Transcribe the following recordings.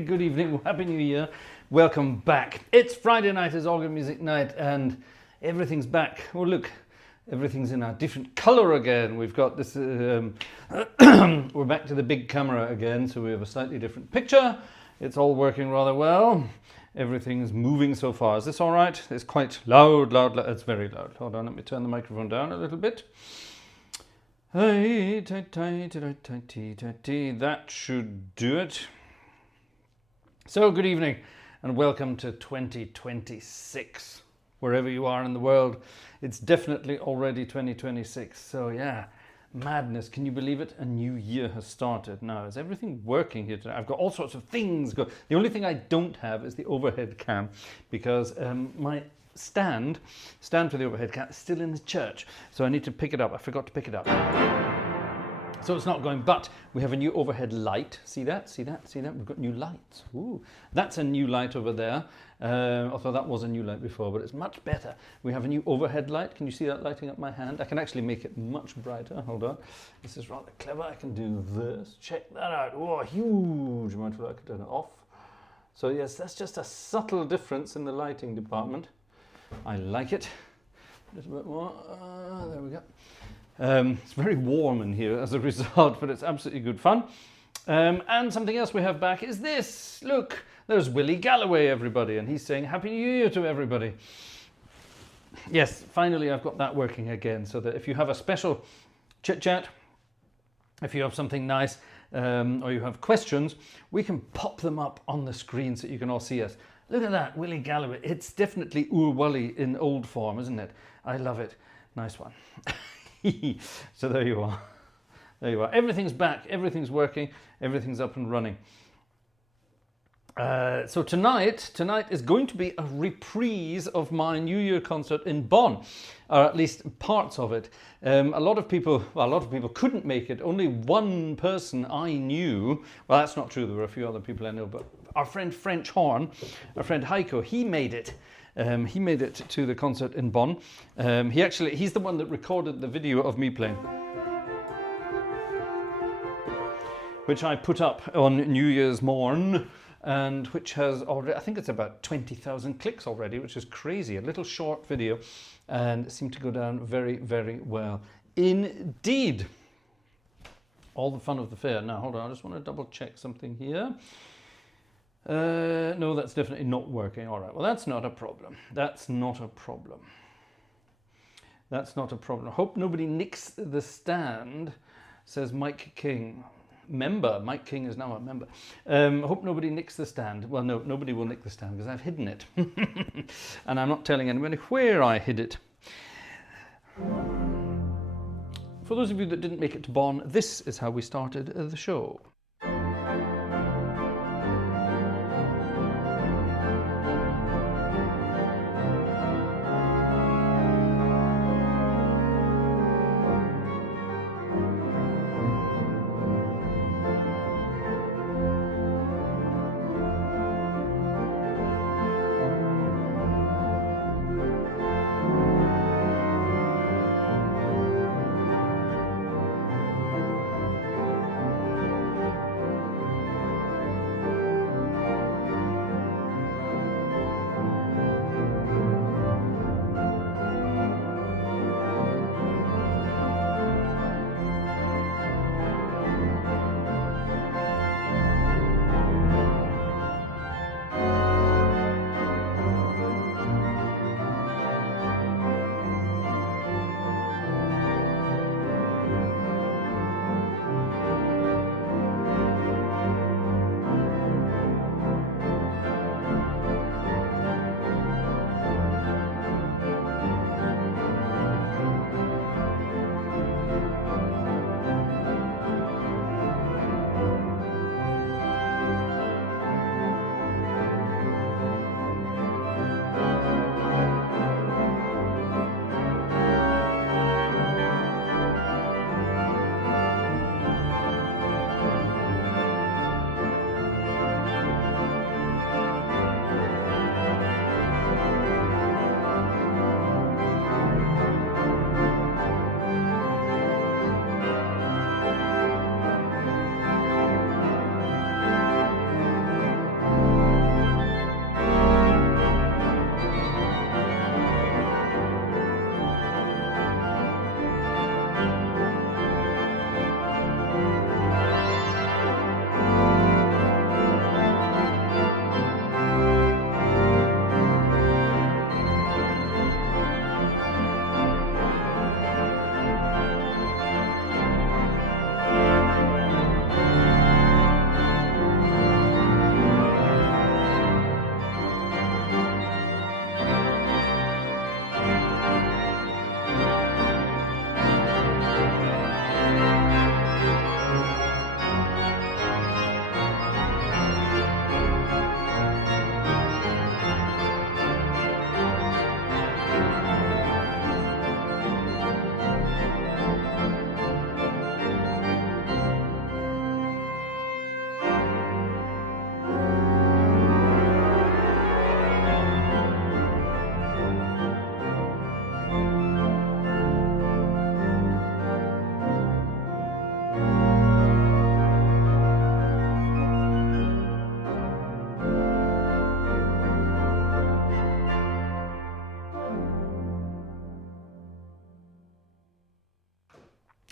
good evening, happy new year, welcome back. It's Friday night, it's organ music night, and everything's back. Oh look, everything's in a different colour again. We've got this, we're back to the big camera again, so we have a slightly different picture. It's all working rather well. Everything's moving so far. Is this all right? It's quite loud, it's very loud. Hold on, let me turn the microphone down a little bit. That should do it. So good evening and welcome to 2026. Wherever you are in the world, it's definitely already 2026. So yeah, madness. Can you believe it? A new year has started. Now, is everything working here today? I've got all sorts of things going. The only thing I don't have is the overhead cam, because my stand for the overhead cam is still in the church. So I need to pick it up. I forgot to pick it up. So it's not going, but we have a new overhead light. See that? See that? See that? We've got new lights. Ooh, that's a new light over there. Although that was a new light before, but it's much better. We have a new overhead light. Can you see that lighting up my hand? I can actually make it much brighter. Hold on. This is rather clever. I can do this. Check that out. Oh, huge amount of light. I can turn it off. So yes, that's just a subtle difference in the lighting department. I like it. Just a bit more. There we go. It's very warm in here as a result, but it's absolutely good fun. And something else we have back is this. Look, there's Willie Galloway, everybody, and he's saying Happy New Year to everybody. Yes, finally I've got that working again, so that if you have a special chit-chat, if you have something nice, or you have questions, we can pop them up on the screen so you can all see us. Look at that, Willie Galloway. It's definitely Wally in old form, isn't it? I love it. Nice one. So there you are. There you are. Everything's back. Everything's working. Everything's up and running. So tonight is going to be a reprise of my New Year concert in Bonn, or at least parts of it. A lot of people couldn't make it. Only one person I knew. Well, that's not true. There were a few other people I know, but our friend French Horn, our friend Heiko, he made it. He made it to the concert in Bonn. He's the one that recorded the video of me playing, which I put up on New Year's morn, and which has already, I think it's about 20,000 clicks already, which is crazy. A little short video, and it seemed to go down very, very well indeed. All the fun of the fair. Now, hold on, I just want to double check something here. No, that's definitely not working. All right, well, that's not a problem. That's not a problem. That's not a problem. I hope nobody nicks the stand, says Mike King. Member. Mike King is now a member. I hope nobody nicks the stand. Well, no, nobody will nick the stand because I've hidden it. And I'm not telling anybody where I hid it. For those of you that didn't make it to Bonn, this is how we started the show.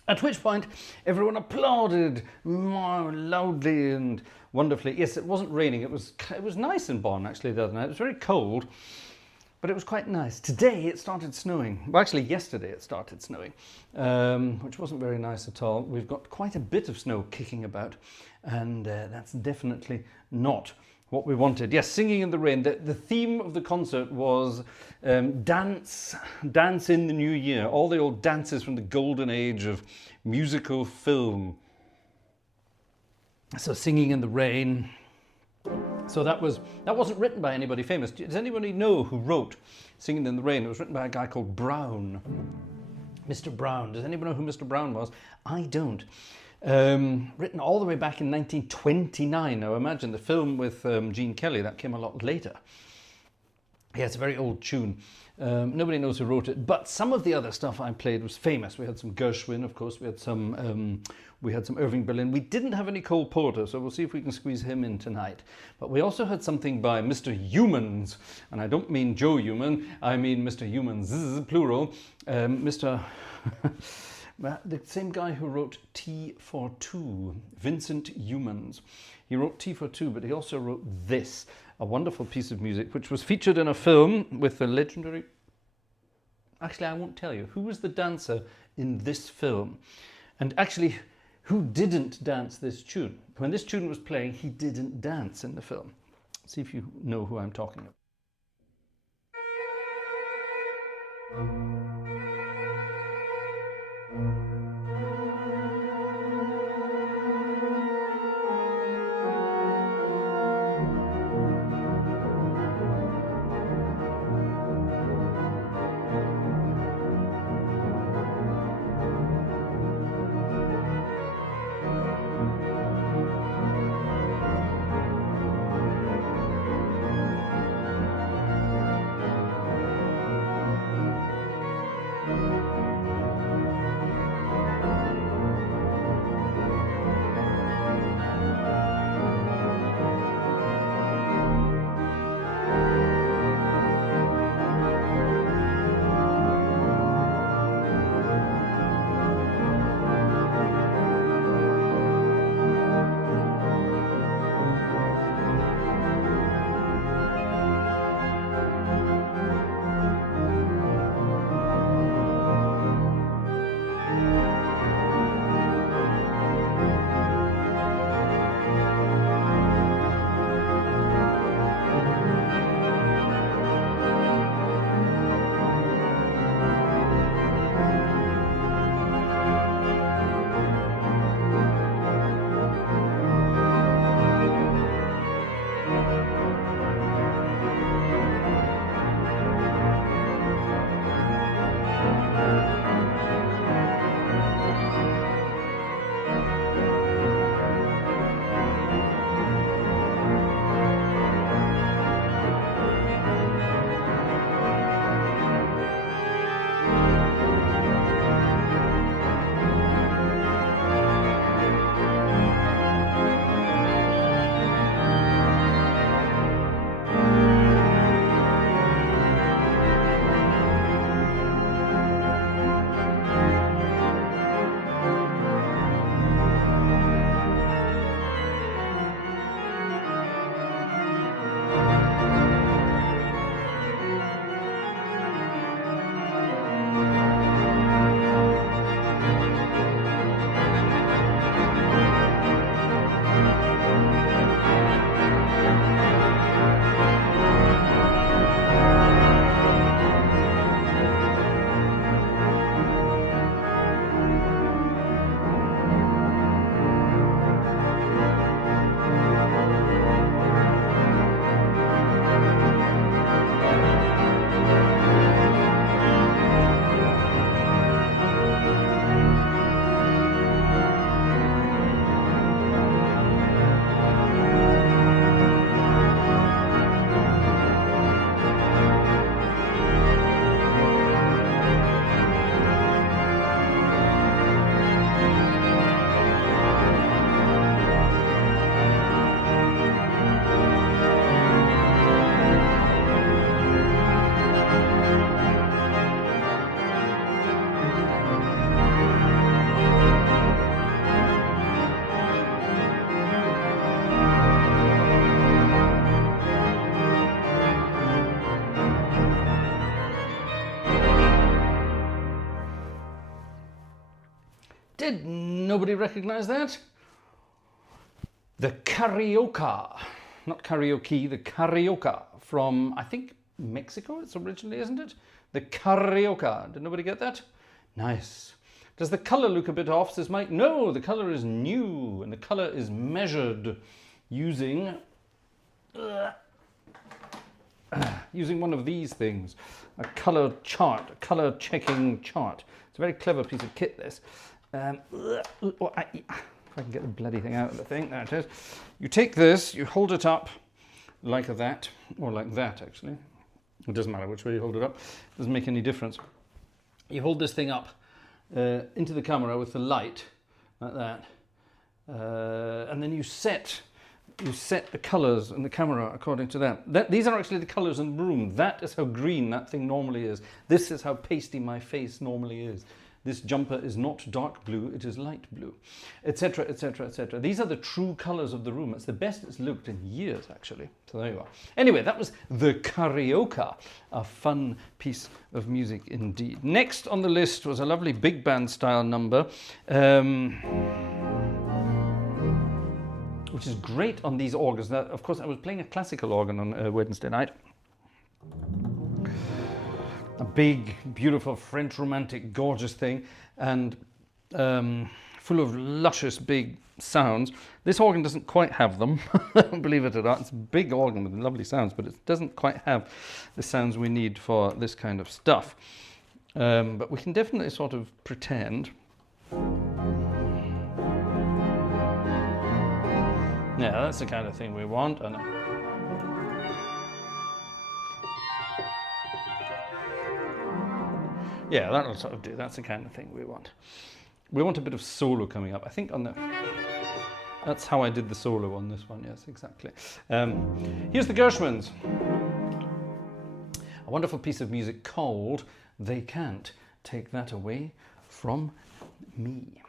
At which point, everyone applauded more loudly and wonderfully. Yes, it wasn't raining. It was nice in Bonn, actually, the other night. It was very cold, but it was quite nice. Today, it started snowing. Well, actually, yesterday it started snowing, which wasn't very nice at all. We've got quite a bit of snow kicking about, and that's definitely not what we wanted. Yes, Singing in the Rain. The theme of the concert was dance in the new year. All the old dances from the golden age of musical film. So Singing in the Rain. So that wasn't written by anybody famous. Does anybody know who wrote Singing in the Rain? It was written by a guy called Brown. Mr. Brown. Does anybody know who Mr. Brown was? I don't. Written all the way back in 1929. Now imagine the film with Gene Kelly, that came a lot later. Yeah, it's a very old tune. Nobody knows who wrote it, but some of the other stuff I played was famous. We had some Gershwin, of course. We had some Irving Berlin. We didn't have any Cole Porter, so we'll see if we can squeeze him in tonight. But we also had something by Mr. Youmans, and I don't mean Joe Youmans, I mean Mr. Youmans, plural. Mr. The same guy who wrote T for Two, Vincent Youmans. He wrote T for Two, but he also wrote this, a wonderful piece of music, which was featured in a film with the legendary... Actually, I won't tell you. Who was the dancer in this film? And actually, who didn't dance this tune? When this tune was playing, he didn't dance in the film. See if you know who I'm talking about. Did nobody recognize that? The Carioca, not karaoke, the Carioca from, I think, Mexico it's originally, isn't it? The Carioca. Did nobody get that? Nice. Does the colour look a bit off, says Mike? No, the colour is new and the colour is measured using one of these things, a colour chart, a colour checking chart. It's a very clever piece of kit, this. If I can get the bloody thing out of the thing, there it is. You take this, you hold it up like that, or like that actually. It doesn't matter which way you hold it up, it doesn't make any difference. You hold this thing up into the camera with the light, like that, and then you set the colours in the camera according to that. These are actually the colours in the room. That is how green that thing normally is. This is how pasty my face normally is. This jumper is not dark blue, it is light blue, etc, etc, etc. These are the true colours of the room. It's the best it's looked in years, actually. So there you are. Anyway, that was the Carioca, a fun piece of music indeed. Next on the list was a lovely big band style number, which is great on these organs. Now, of course, I was playing a classical organ on Wednesday night. A big, beautiful French romantic, gorgeous thing, and full of luscious, big sounds. This organ doesn't quite have them, believe it or not. It's a big organ with lovely sounds, but it doesn't quite have the sounds we need for this kind of stuff. But we can definitely sort of pretend. Yeah, that's the kind of thing we want. And yeah, that'll sort of do. That's the kind of thing we want. We want a bit of solo coming up. I think on the... That's how I did the solo on this one. Yes, exactly. Here's the Gershwins. A wonderful piece of music called They Can't Take That Away From Me.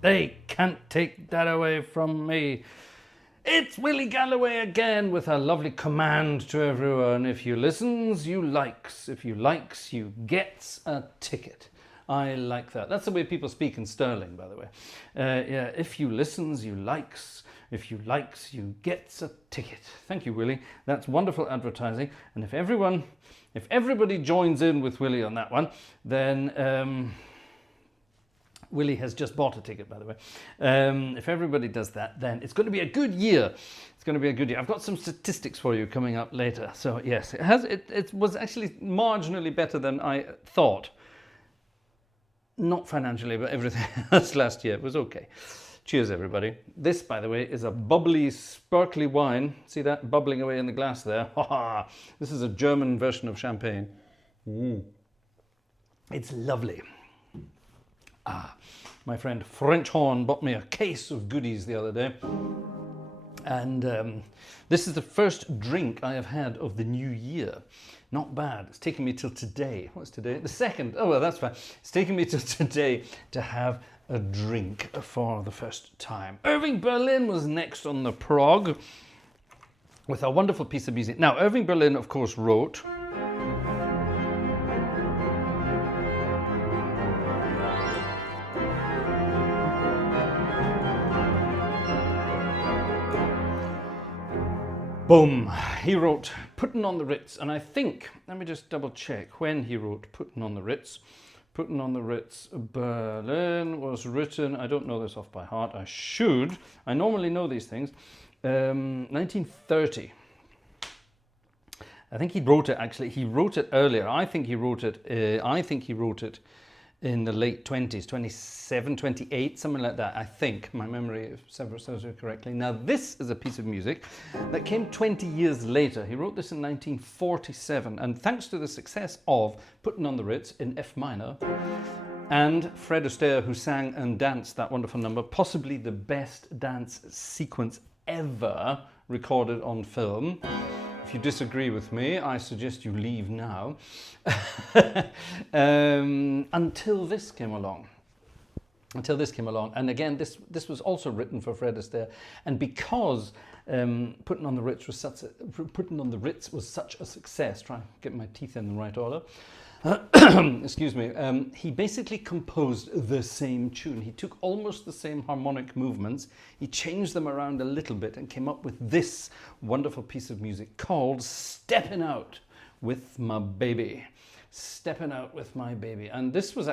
They can't take that away from me. It's Willie Galloway again with a lovely command to everyone. If you listens, you likes. If you likes, you gets a ticket. I like that. That's the way people speak in Sterling, by the way. Yeah, if you listens, you likes. If you likes, you gets a ticket. Thank you, Willie. That's wonderful advertising. And if everybody joins in with Willie on that one, then Willie has just bought a ticket, by the way. If everybody does that, then it's going to be a good year. It's going to be a good year. I've got some statistics for you coming up later. So yes, it was actually marginally better than I thought. Not financially, but everything else last year. It was okay. Cheers, everybody. This, by the way, is a bubbly, sparkly wine. See that bubbling away in the glass there? This is a German version of champagne. It's lovely. My friend French Horn bought me a case of goodies the other day. And this is the first drink I have had of the new year. Not bad. It's taken me till today. What's today? The 2nd. Oh, well, that's fine. It's taken me till today to have a drink for the first time. Irving Berlin was next on the prog with a wonderful piece of music. Now, Irving Berlin, of course, wrote... Boom. He wrote Puttin' on the Ritz, and I think, let me just double check when he wrote Puttin' on the Ritz. Puttin' on the Ritz, Berlin was written, I don't know this off by heart, I should. I normally know these things. 1930. I think he wrote it, actually. He wrote it earlier. I think he wrote it in the late 20s, 27, 28, something like that, I think. My memory serves me correctly. Now, this is a piece of music that came 20 years later. He wrote this in 1947, and thanks to the success of Puttin' on the Ritz in F minor, and Fred Astaire, who sang and danced that wonderful number, possibly the best dance sequence ever recorded on film. If you disagree with me, I suggest you leave now. Until this came along. And again, this was also written for Fred Astaire. And because Puttin' on the Ritz was such a success, try and get my teeth in the right order. Excuse me. He basically composed the same tune. He took almost the same harmonic movements. He changed them around a little bit and came up with this wonderful piece of music called Steppin' Out with My Baby. Steppin' Out with My Baby. And this was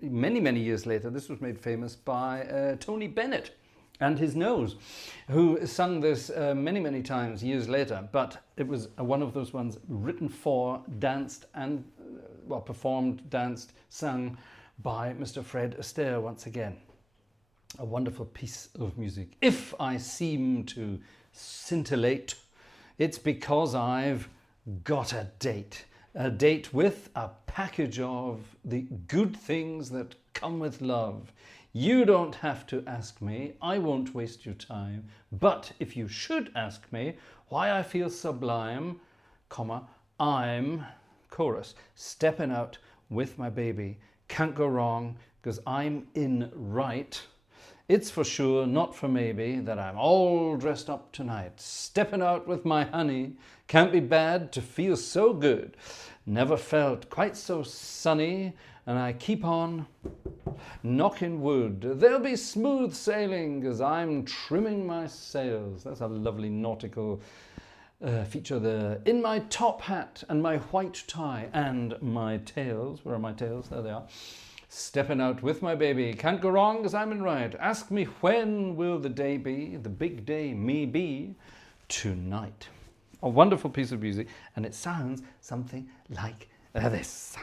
many, many years later. This was made famous by Tony Bennett and his nose, who sung this many, many times years later. But it was one of those ones written for, danced, and performed, danced, sung by Mr. Fred Astaire once again. A wonderful piece of music. If I seem to scintillate, it's because I've got a date. A date with a package of the good things that come with love. You don't have to ask me, I won't waste your time, but if you should ask me why I feel sublime, comma, I'm, chorus, stepping out with my baby, can't go wrong, because I'm in right. It's for sure, not for maybe, that I'm all dressed up tonight, stepping out with my honey, can't be bad to feel so good, never felt quite so sunny, and I keep on knocking wood. There'll be smooth sailing as I'm trimming my sails. That's a lovely nautical feature there. In my top hat and my white tie and my tails. Where are my tails? There they are. Stepping out with my baby. Can't go wrong as I'm in right. Ask me when will the day be? The big day may be tonight. A wonderful piece of music, and it sounds something like this.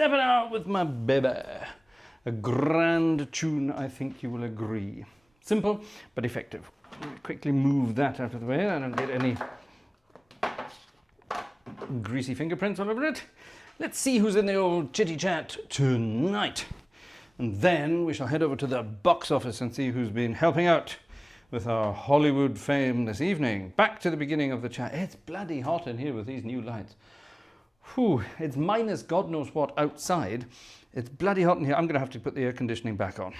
Steppin' Out with my baby. A grand tune, I think you will agree. Simple, but effective. Quickly move that out of the way. I don't get any greasy fingerprints all over it. Let's see who's in the old chitty chat tonight. And then we shall head over to the box office and see who's been helping out with our Hollywood fame this evening. Back to the beginning of the chat. It's bloody hot in here with these new lights. Whew, it's minus God knows what outside. It's bloody hot in here. I'm going to have to put the air conditioning back on.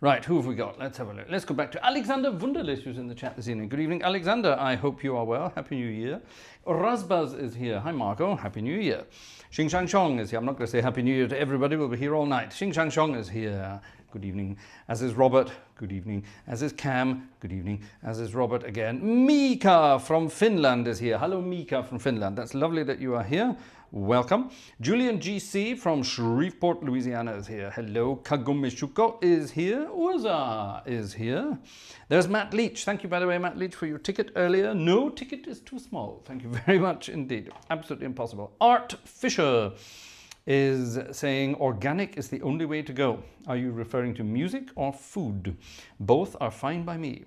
Right, who have we got? Let's have a look. Let's go back to Alexander Wunderlich, who's in the chat this evening. Good evening, Alexander. I hope you are well. Happy New Year. Razbaz is here. Hi, Marco. Happy New Year. Xing Shang Shong is here. I'm not going to say Happy New Year to everybody. We'll be here all night. Xing Shang Shong is here. Good evening. As is Robert. Good evening. As is Cam. Good evening. As is Robert again. Mika from Finland is here. Hello, Mika from Finland. That's lovely that you are here. Welcome. Julian GC from Shreveport, Louisiana is here. Hello. Kagomishuko is here. Uza is here. There's Matt Leach. Thank you, by the way, Matt Leach, for your ticket earlier. No ticket is too small. Thank you very much indeed. Absolutely impossible. Art Fisher is saying organic is the only way to go. Are you referring to music or food? Both are fine by me.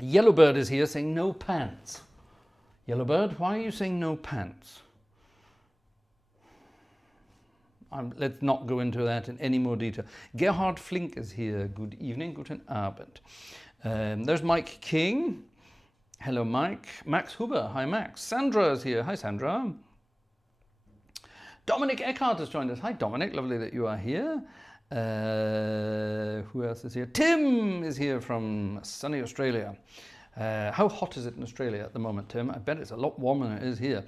Yellowbird is here saying no pants. Yellowbird, why are you saying no pants? Let's not go into that in any more detail. Gerhard Flink is here. Good evening. Guten Abend. There's Mike King. Hello, Mike. Max Huber. Hi, Max. Sandra is here. Hi, Sandra. Dominic Eckhart has joined us. Hi, Dominic. Lovely that you are here. Who else is here? Tim is here from sunny Australia. How hot is it in Australia at the moment, Tim? I bet it's a lot warmer than it is here.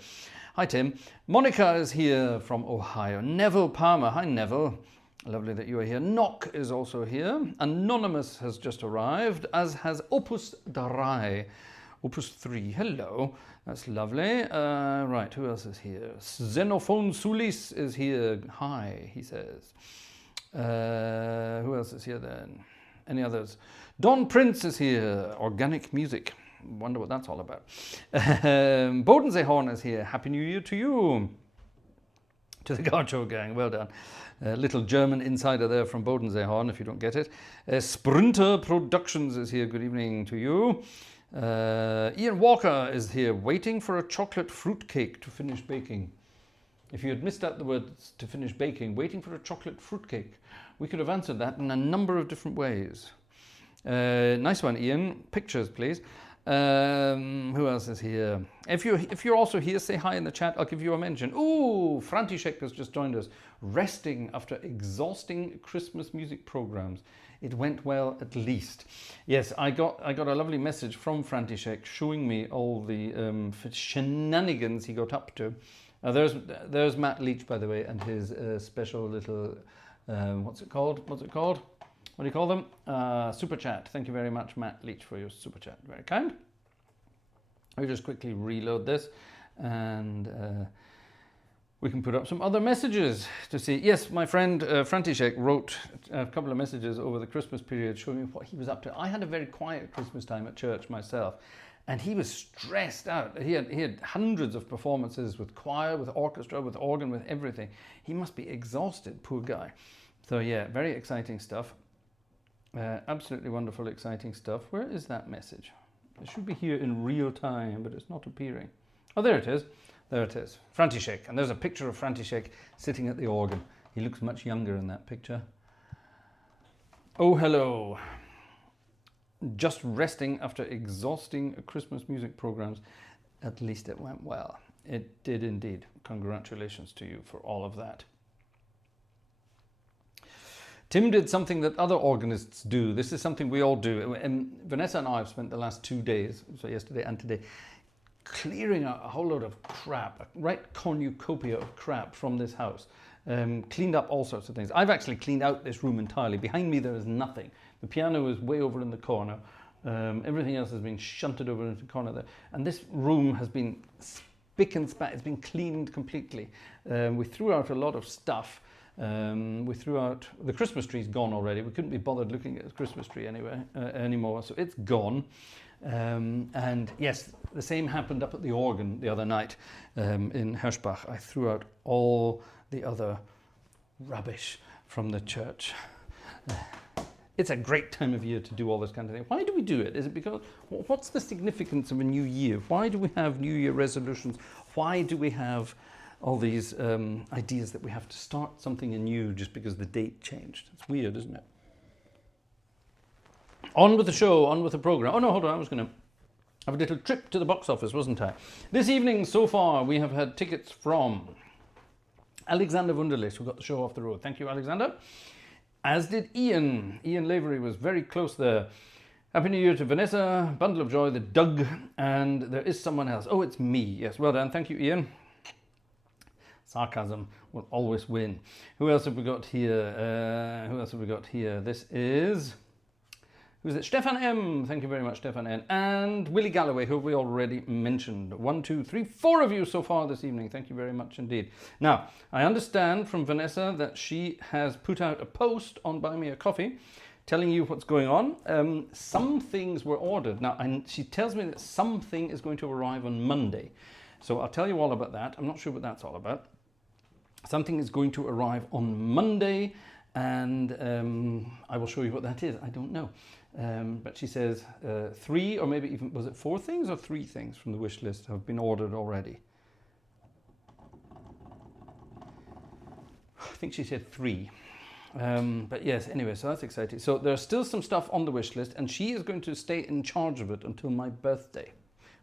Hi, Tim. Monica is here from Ohio. Neville Palmer. Hi, Neville. Lovely that you are here. Nock is also here. Anonymous has just arrived, as has Opus Darai. Opus 3. Hello. That's lovely. Right, who else is here? Xenophone Sulis is here. Hi, he says. Who else is here then? Any others? Don Prince is here. Organic music. Wonder what that's all about. Bodensee is here. Happy New Year to you. To the Gartshore gang. Well done. Little German insider there from Bodensee if you don't get it. Sprinter Productions is here. Good evening to you. Ian Walker is here, waiting for a chocolate fruitcake to finish baking. If you had missed out the words to finish baking, waiting for a chocolate fruitcake, we could have answered that in a number of different ways. Nice one, Ian. Pictures, please. Who else is here? If you're also here, say hi in the chat. I'll give you a mention. Ooh, František has just joined us. Resting after exhausting Christmas music programs. It went well, at least. Yes, I got a lovely message from František showing me all the shenanigans he got up to. There's Matt Leach, by the way, and his special little what's it called? What do you call them? Super chat. Thank you very much, Matt Leach, for your super chat. Very kind. I'll just quickly reload this and we can put up some other messages to see. Yes, my friend František wrote a couple of messages over the Christmas period showing me what he was up to. I had a very quiet Christmas time at church myself, and he was stressed out. He had hundreds of performances with choir, with orchestra, with organ, with everything. He must be exhausted, poor guy. So yeah, very exciting stuff. Absolutely wonderful, exciting stuff. Where is that message? It should be here in real time, but it's not appearing. Oh, there it is. There it is. František. And there's a picture of František sitting at the organ. He looks much younger in that picture. Oh, hello. Just resting after exhausting Christmas music programs. At least it went well. It did indeed. Congratulations to you for all of that. Tim did something that other organists do. This is something we all do. And Vanessa and I have spent the last 2 days, so yesterday and today, clearing out a whole load of crap, a right cornucopia of crap from this house. Cleaned up all sorts of things. I've actually cleaned out this room entirely. Behind me there is nothing. The piano is way over in the corner. Everything else has been shunted over into the corner there. And this room has been spick and span. It's been cleaned completely. We threw out a lot of stuff. We threw out, the Christmas tree's gone already. We couldn't be bothered looking at the Christmas tree anyway anymore, so it's gone. And yes, the same happened up at the organ the other night in Hirschbach. I threw out all the other rubbish from the church. It's a great time of year to do all this kind of thing. Why do we do it? Is it because, what's the significance of a new year? Why do we have New Year resolutions? Why do we have all these ideas that we have to start something anew just because the date changed? It's weird, isn't it? On with the show, on with the program. Oh no, hold on, I was going to have a little trip to the box office, wasn't I? This evening, so far, we have had tickets from Alexander Wunderlich, who got the show off the road. Thank you, Alexander. As did Ian. Ian Lavery was very close there. Happy New Year to Vanessa, Bundle of Joy, the Doug, and there is someone else. Oh, it's me. Yes, well done. Thank you, Ian. Sarcasm will always win. Who else have we got here? Who else have we got here? This is... Who's it? Stefan M. Thank you very much, Stefan N. And Willie Galloway, who we already mentioned. 1, 2, 3, 4 of you so far this evening. Thank you very much indeed. Now, I understand from Vanessa that she has put out a post on Buy Me a Coffee telling you what's going on. Some things were ordered. Now, she tells me that something is going to arrive on Monday. So I'll tell you all about that. I'm not sure what that's all about. Something is going to arrive on Monday, and I will show you what that is. I don't know. But she says 3 or maybe even, was it 4 things or 3 things from the wish list have been ordered already? I think she said 3. But yes, anyway, so that's exciting. So there's still some stuff on the wish list, and she is going to stay in charge of it until my birthday,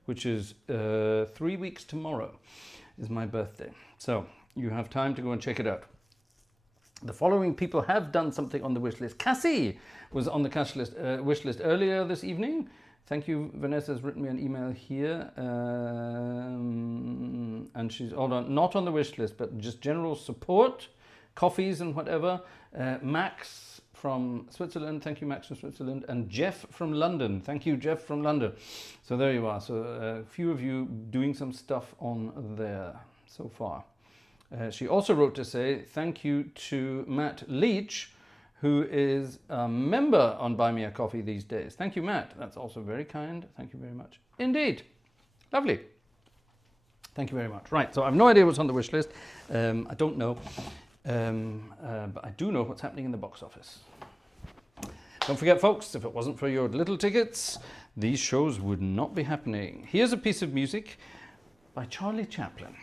which is 3 weeks tomorrow is my birthday. So you have time to go and check it out. The following people have done something on the wish list. Cassie was on the wish list earlier this evening. Thank you. Vanessa has written me an email here. And she's not on the wish list, but just general support, coffees and whatever. Max from Switzerland. Thank you, Max from Switzerland. And Jeff from London. Thank you, Jeff from London. So there you are. So a few of you doing some stuff on there so far. She also wrote to say thank you to Matt Leach, who is a member on Buy Me a Coffee these days. Thank you, Matt. That's also very kind. Thank you very much. Indeed. Lovely. Thank you very much. Right, so I have no idea what's on the wish list. I don't know. But I do know what's happening in the box office. Don't forget, folks, if it wasn't for your little tickets, these shows would not be happening. Here's a piece of music by Charlie Chaplin.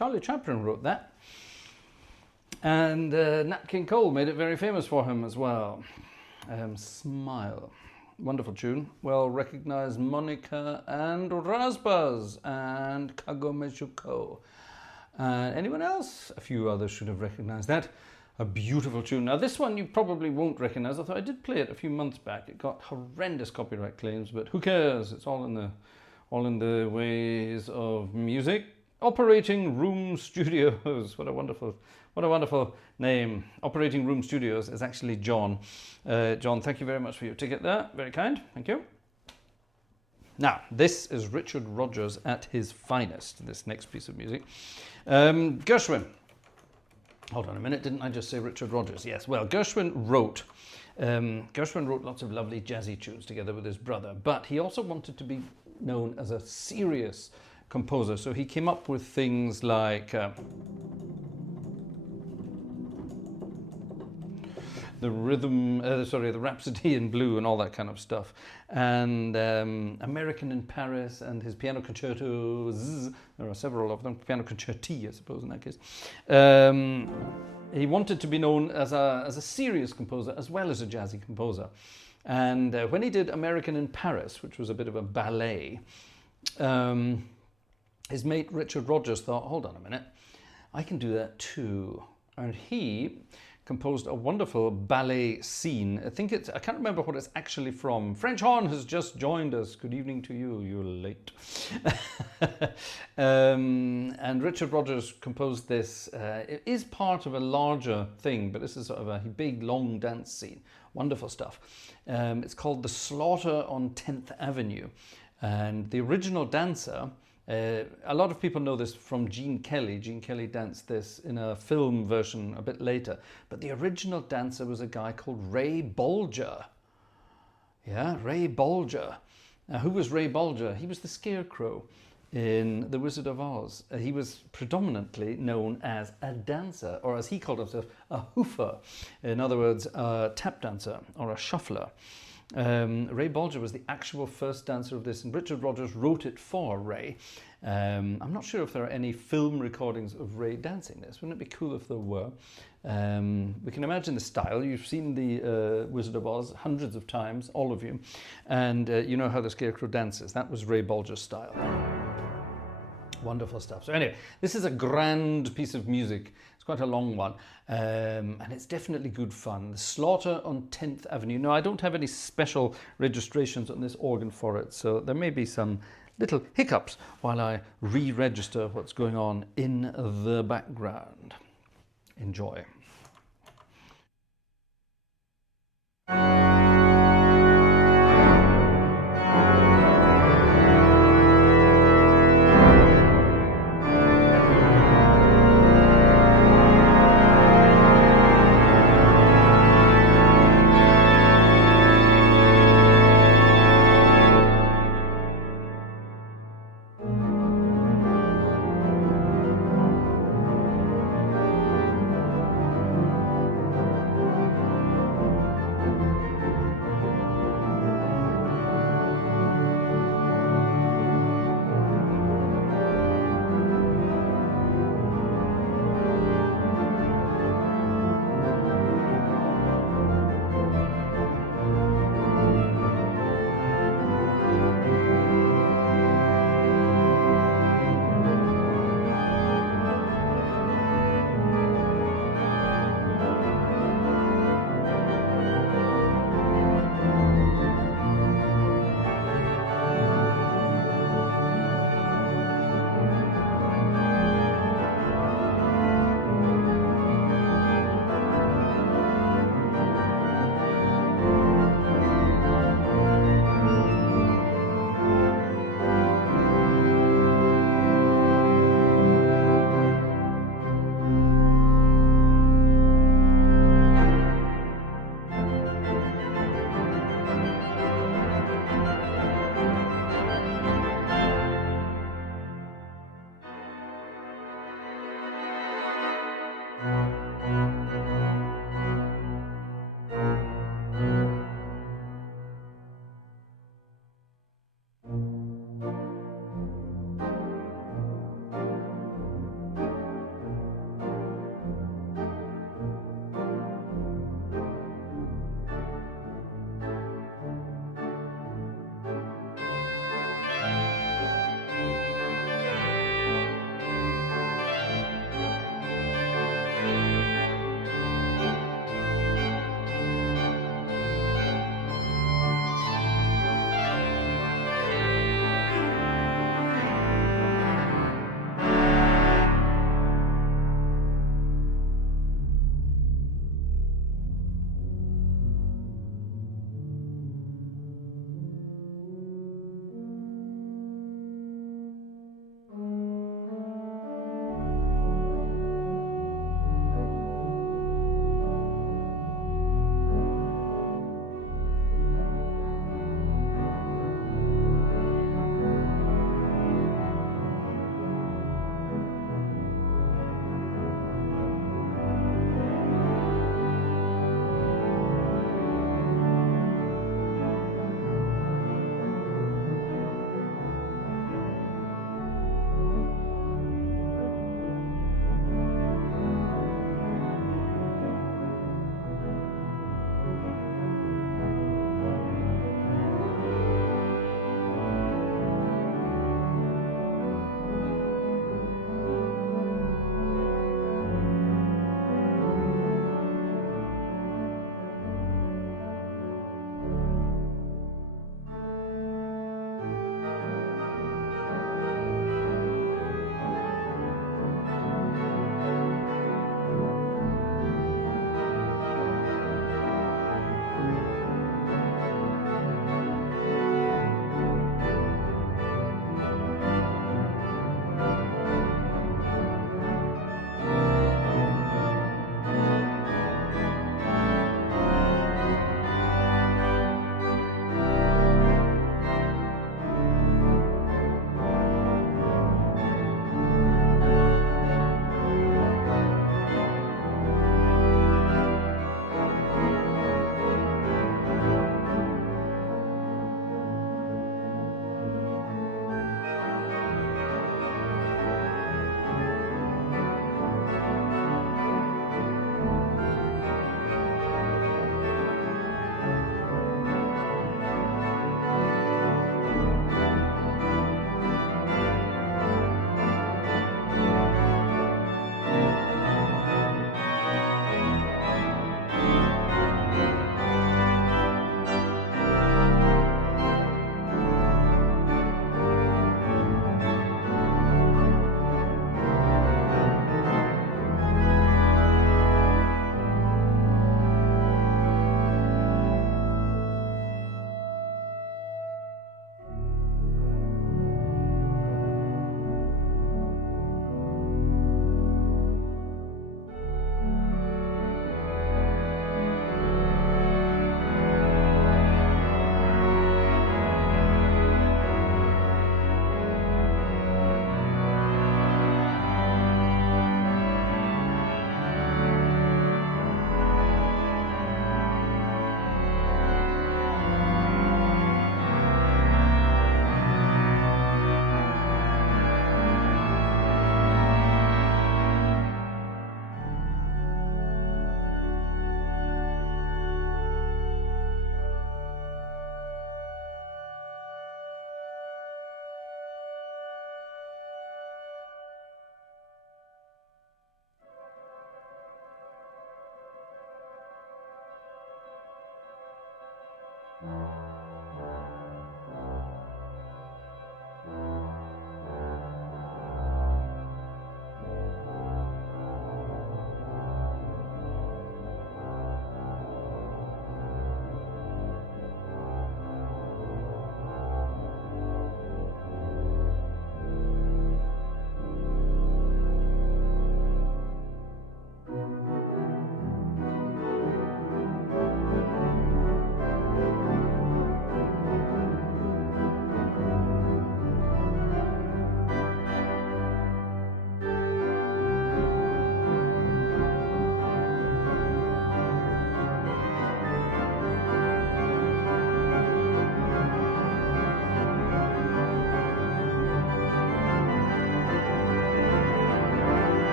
Charlie Chaplin wrote that. And Nat King Cole made it very famous for him as well. Smile. Wonderful tune. Well recognized Monica and Rasbaz and Kagomeshuko. And anyone else? A few others should have recognized that. A beautiful tune. Now this one you probably won't recognize, although I did play it a few months back. It got horrendous copyright claims, but who cares? It's all in the ways of music. Operating Room Studios. What a wonderful name. Operating Room Studios is actually John. John, thank you very much for your ticket there. Very kind. Thank you. Now, this is Richard Rodgers at his finest, this next piece of music. Gershwin. Hold on a minute, didn't I just say Richard Rodgers? Yes, well, Gershwin wrote lots of lovely jazzy tunes together with his brother, but he also wanted to be known as a serious composer, so he came up with things like the Rhapsody in Blue and all that kind of stuff, and American in Paris and his piano concertos. There are several of them, piano concerti, I suppose, in that case. He wanted to be known as a serious composer as well as a jazzy composer. And when he did American in Paris, which was a bit of a ballet, his mate Richard Rodgers thought, hold on a minute, I can do that too. And he composed a wonderful ballet scene. I can't remember what it's actually from. French Horn has just joined us. Good evening to you, you're late. And Richard Rodgers composed this. It is part of a larger thing, but this is sort of a big, long dance scene. Wonderful stuff. It's called The Slaughter on 10th Avenue. And the original dancer, a lot of people know this from Gene Kelly. Gene Kelly danced this in a film version a bit later. But the original dancer was a guy called Ray Bolger. Yeah, Ray Bolger. Now, who was Ray Bolger? He was the Scarecrow in The Wizard of Oz. He was predominantly known as a dancer, or as he called himself, a hoofer. In other words, a tap dancer or a shuffler. Ray Bolger was the actual first dancer of this, and Richard Rodgers wrote it for Ray. I'm not sure if there are any film recordings of Ray dancing this. Wouldn't it be cool if there were? We can imagine the style. You've seen the Wizard of Oz hundreds of times, all of you, and you know how the Scarecrow dances. That was Ray Bolger's style. Wonderful stuff. So anyway, this is a grand piece of music. It's quite a long one, and it's definitely good fun. The Slaughter on 10th Avenue. Now, I don't have any special registrations on this organ for it, so there may be some little hiccups while I re-register what's going on in the background. Enjoy.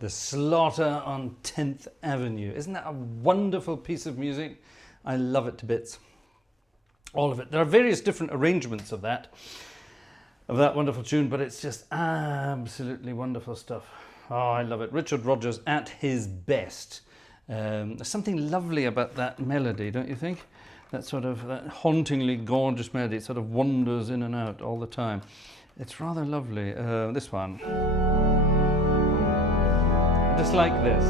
The Slaughter on 10th Avenue. Isn't that a wonderful piece of music? I love it to bits. All of it. There are various different arrangements of that wonderful tune, but it's just absolutely wonderful stuff. Oh, I love it. Richard Rodgers at his best. There's something lovely about that melody, don't you think? That sort of that hauntingly gorgeous melody. It sort of wanders in and out all the time. It's rather lovely. This one. Just like this.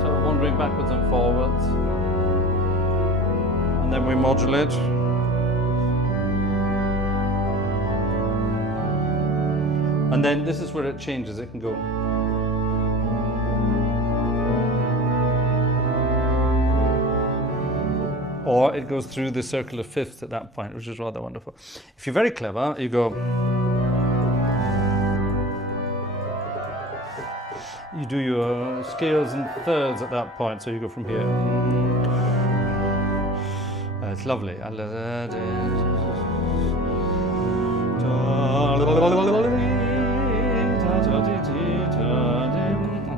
Sort of wandering backwards and forwards. And then we modulate. And then this is where it changes. It can go. or it goes through the circle of fifths at that point, which is rather wonderful. If you're very clever, you go, you do your scales and thirds at that point, so you go from here. It's lovely. And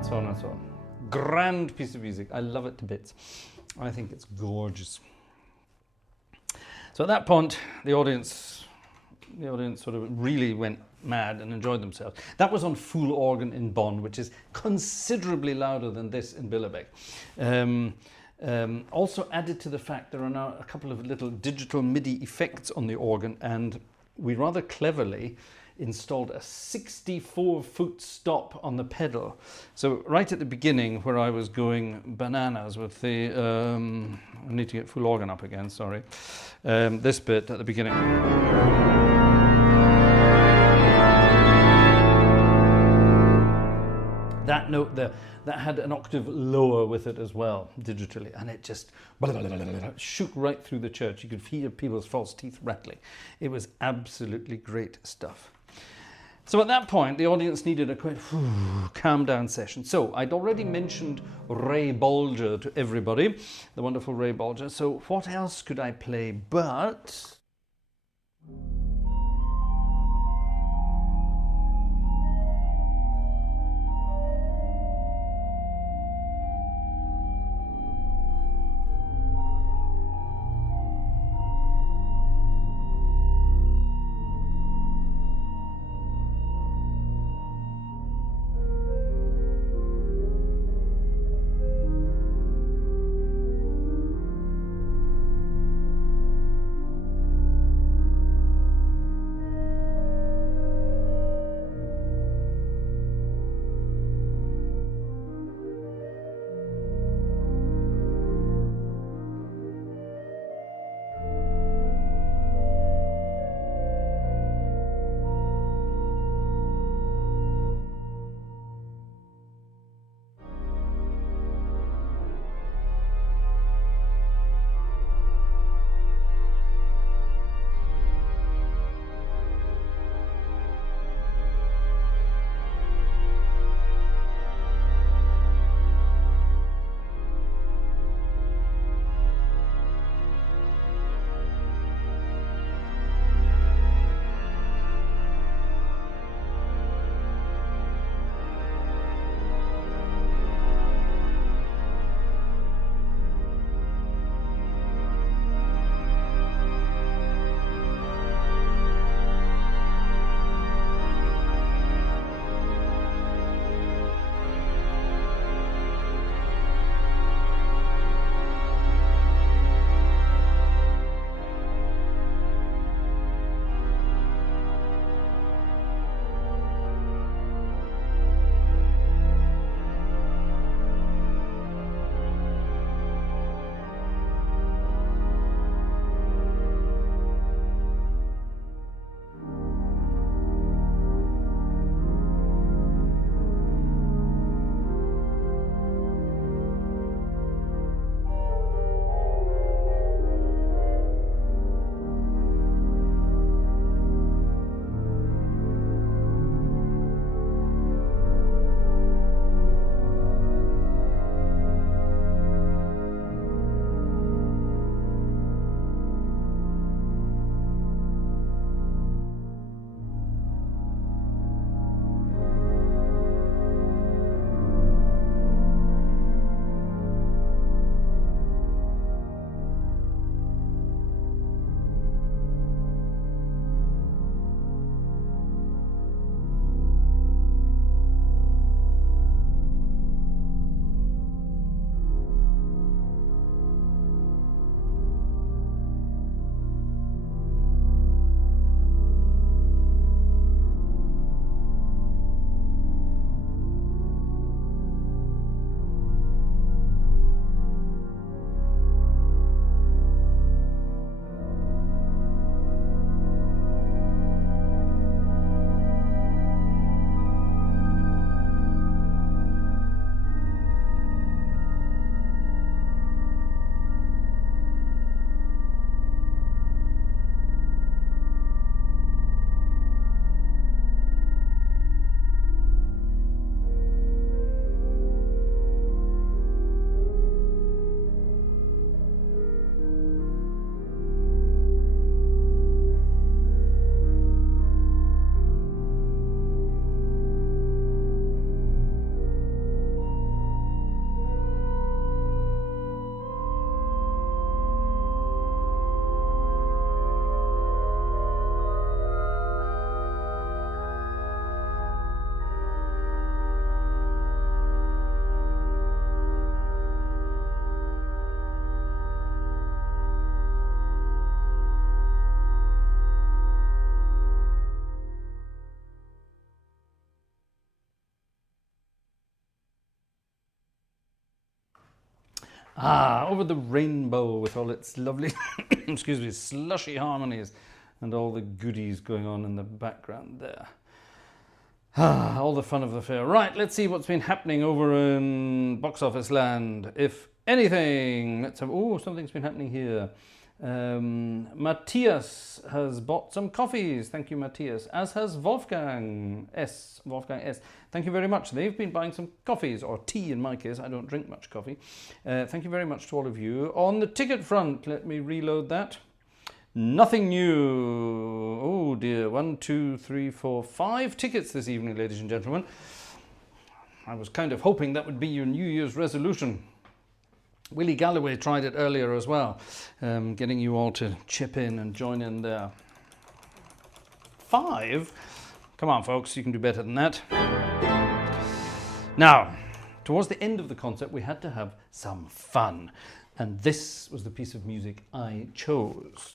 so on and so on. Grand piece of music. I love it to bits. I think it's gorgeous. So at that point, the audience sort of really went mad and enjoyed themselves. That was on full organ in Bonn, which is considerably louder than this in Billebeck. Also added to the fact there are now a couple of little digital MIDI effects on the organ, and we rather cleverly installed a 64-foot stop on the pedal. So right at the beginning, where I was going bananas with the, I need to get full organ up again, sorry. This bit at the beginning. That note there, that had an octave lower with it as well, digitally, and it just shook right through the church. You could hear people's false teeth rattling. It was absolutely great stuff. So at that point, the audience needed a quite calm down session. So I'd already mentioned Ray Bolger to everybody, the wonderful Ray Bolger. So what else could I play but... Over the rainbow with all its lovely, excuse me, slushy harmonies and all the goodies going on in the background there. All the fun of the fair. Right, let's see what's been happening over in box office land. If anything, let's have, oh, something's been happening here. Matthias has bought some coffees. Thank you, Matthias. As has Wolfgang S. Thank you very much. They've been buying some coffees, or tea in my case. I don't drink much coffee. Thank you very much to all of you. On the ticket front, let me reload that. Nothing new. Oh dear. 1, 2, 3, 4, 5 tickets this evening, ladies and gentlemen. I was kind of hoping that would be your New Year's resolution. Willie Galloway tried it earlier as well, getting you all to chip in and join in there. 5? Come on, folks, you can do better than that. Now, towards the end of the concert, we had to have some fun. And this was the piece of music I chose.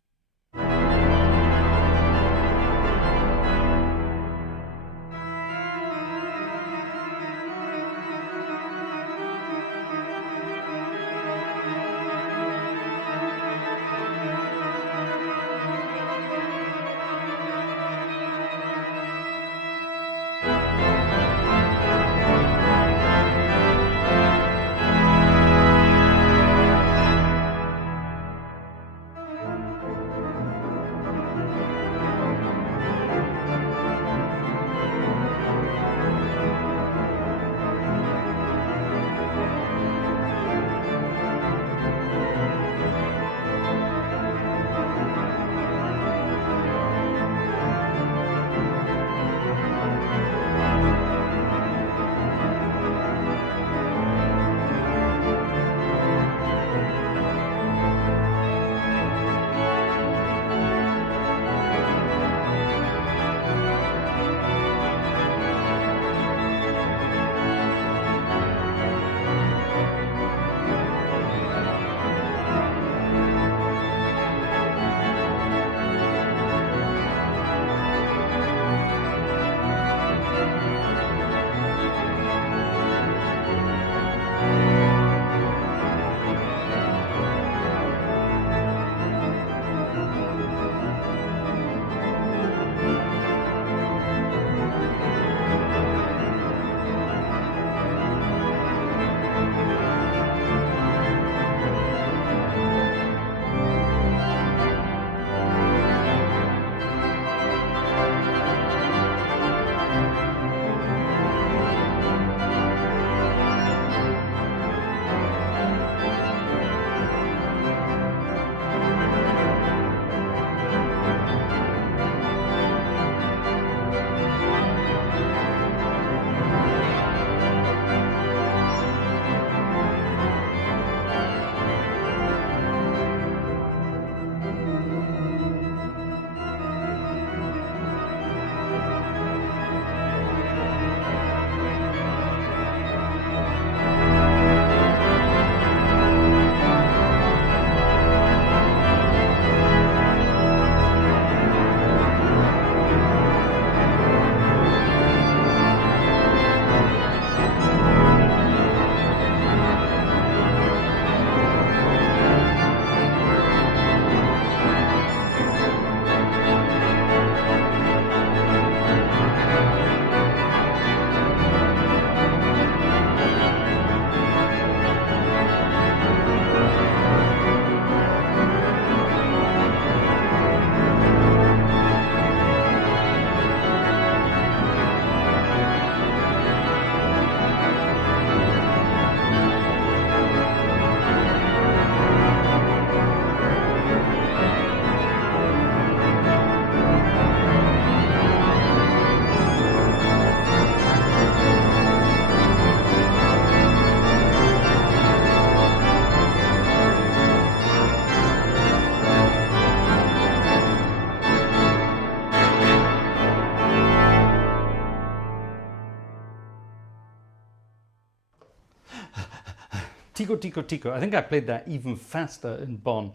Tico-Tico-Tico. I think I played that even faster in Bonn.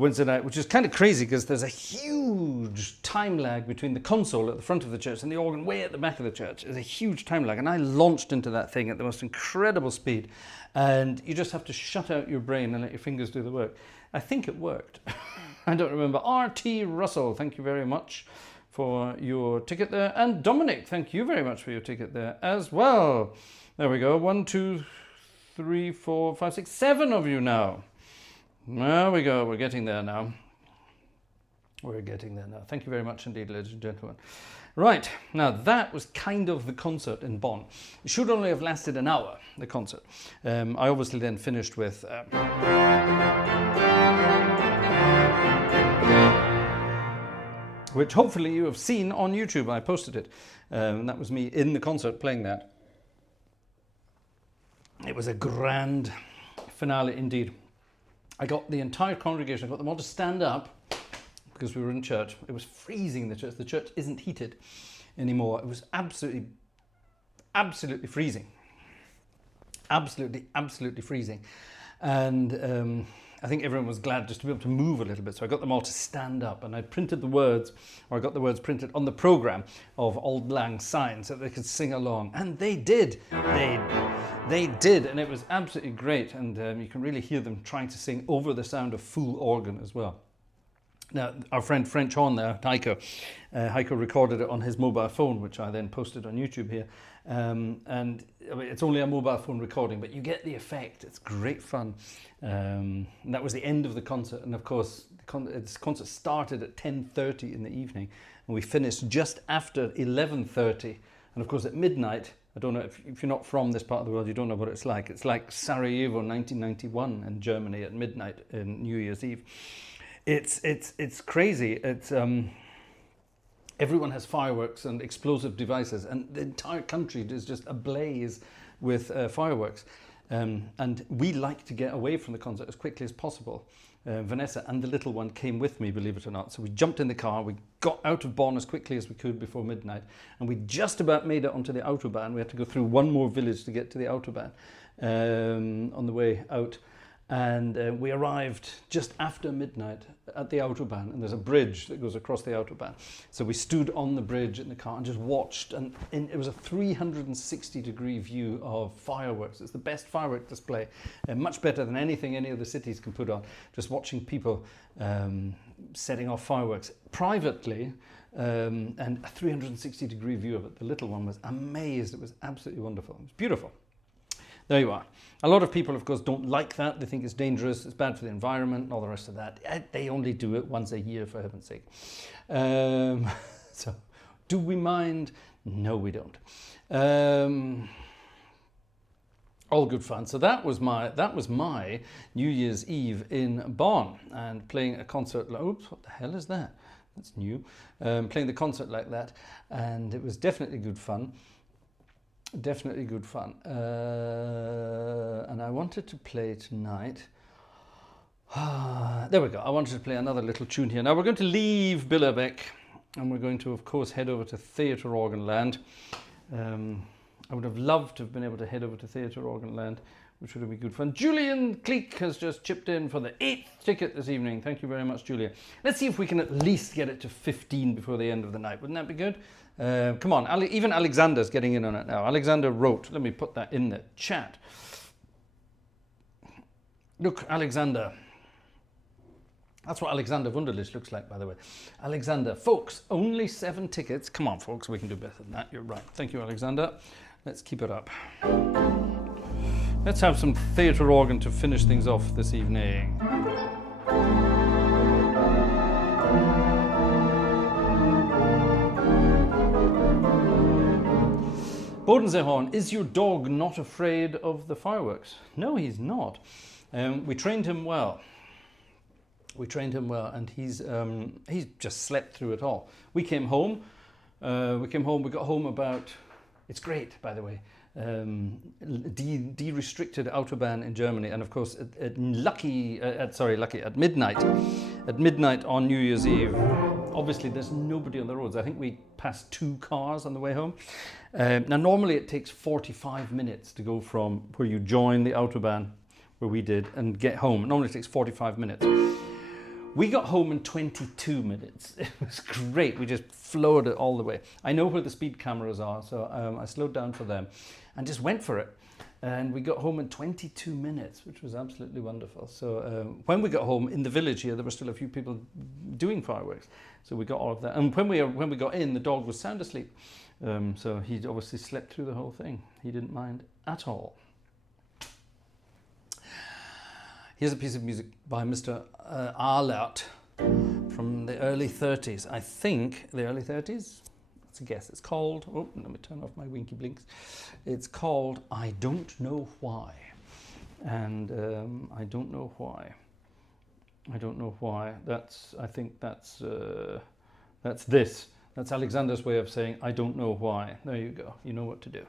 Wednesday night, which is kind of crazy because there's a huge time lag between the console at the front of the church and the organ way at the back of the church. There's a huge time lag, and I launched into that thing at the most incredible speed, and you just have to shut out your brain and let your fingers do the work. I think it worked. I don't remember. R.T. Russell, thank you very much for your ticket there, and Dominic, thank you very much for your ticket there as well. There we go. 1, 2, 3, 4, 5, 6, 7 of you now. There we go. We're getting there now. We're getting there now. Thank you very much indeed, ladies and gentlemen. Right, now that was kind of the concert in Bonn. It should only have lasted an hour, the concert. I obviously then finished with... which hopefully you have seen on YouTube. I posted it. And that was me in the concert playing that. It was a grand finale indeed. I got the entire congregation, I got them all to stand up because we were in church. It was freezing in the church. The church isn't heated anymore. It was absolutely freezing. Absolutely freezing. And I think everyone was glad just to be able to move a little bit. So I got them all to stand up, and I printed the words, or I got the words printed on the program of Auld Lang Syne so they could sing along. And they did. They did, and it was absolutely great. And you can really hear them trying to sing over the sound of full organ as well. Now, our friend French Horn there, Heiko recorded it on his mobile phone, which I then posted on YouTube here. And I mean, it's only a mobile phone recording, but you get the effect. It's great fun. And that was the end of the concert. And of course, the concert started at 10:30 in the evening, and we finished just after 11:30. And of course, at midnight, I don't know if you're not from this part of the world, you don't know what it's like. It's like Sarajevo 1991 in Germany at midnight in New Year's Eve. It's crazy. It's everyone has fireworks and explosive devices, and the entire country is just ablaze with fireworks. And we like to get away from the concert as quickly as possible. Vanessa and the little one came with me, believe it or not. So we jumped in the car, we got out of Bonn as quickly as we could before midnight, and we just about made it onto the Autobahn. We had to go through one more village to get to the Autobahn on the way out. And we arrived just after midnight at the Autobahn, and there's a bridge that goes across the Autobahn. So we stood on the bridge in the car and just watched, and it was a 360-degree view of fireworks. It's the best firework display, much better than anything any of the cities can put on. Just watching people setting off fireworks privately, and a 360-degree view of it. The little one was amazed. It was absolutely wonderful. It was beautiful. There you are. A lot of people, of course, don't like that. They think it's dangerous, it's bad for the environment, and all the rest of that. They only do it once a year, for heaven's sake. So, do we mind? No, we don't. All good fun. So that was my New Year's Eve in Bonn, and playing a concert. Oops, what the hell is that? That's new. Playing the concert like that, and it was definitely good fun. Definitely good fun. And I wanted to play tonight. There we go. I wanted to play another little tune here. Now we're going to leave Billerbeck, and we're going to, of course, head over to Theatre Organ Land. I would have loved to have been able to head over to Theatre Organ Land, which would have been good fun. Julian Cleek has just chipped in for the 8th ticket this evening. Thank you very much, Julia. Let's see if we can at least get it to 15 before the end of the night. Wouldn't that be good? Come on, even Alexander's getting in on it now. Alexander wrote, let me put that in the chat. Look, Alexander. That's what Alexander Wunderlich looks like, by the way. Alexander, folks, only 7 tickets. Come on, folks, we can do better than that. You're right. Thank you, Alexander. Let's keep it up. Let's have some theatre organ to finish things off this evening. Bodensehorn, is your dog not afraid of the fireworks? No, he's not. We trained him well. And he's just slept through it all. We came home. We got home about. It's great, by the way. De-restricted Autobahn in Germany, and of course at midnight on New Year's Eve. Obviously, there's nobody on the roads. I think we passed 2 cars on the way home. Now, normally it takes 45 minutes to go from where you join the Autobahn, where we did, and get home. Normally it takes 45 minutes. We got home in 22 minutes. It was great. We just floored it all the way. I know where the speed cameras are, so I slowed down for them and just went for it. And we got home in 22 minutes, which was absolutely wonderful. So when we got home in the village here, there were still a few people doing fireworks. So we got all of that. And when we got in, the dog was sound asleep. So he obviously slept through the whole thing. He didn't mind at all. Here's a piece of music by Mr. Arlen from the early 30s. I think the early 30s? That's a guess. It's called, oh, let me turn off my winky blinks. It's called I Don't Know Why. And I don't know why. I don't know why. I think that's this. That's Alexander's way of saying I don't know why. There you go. You know what to do.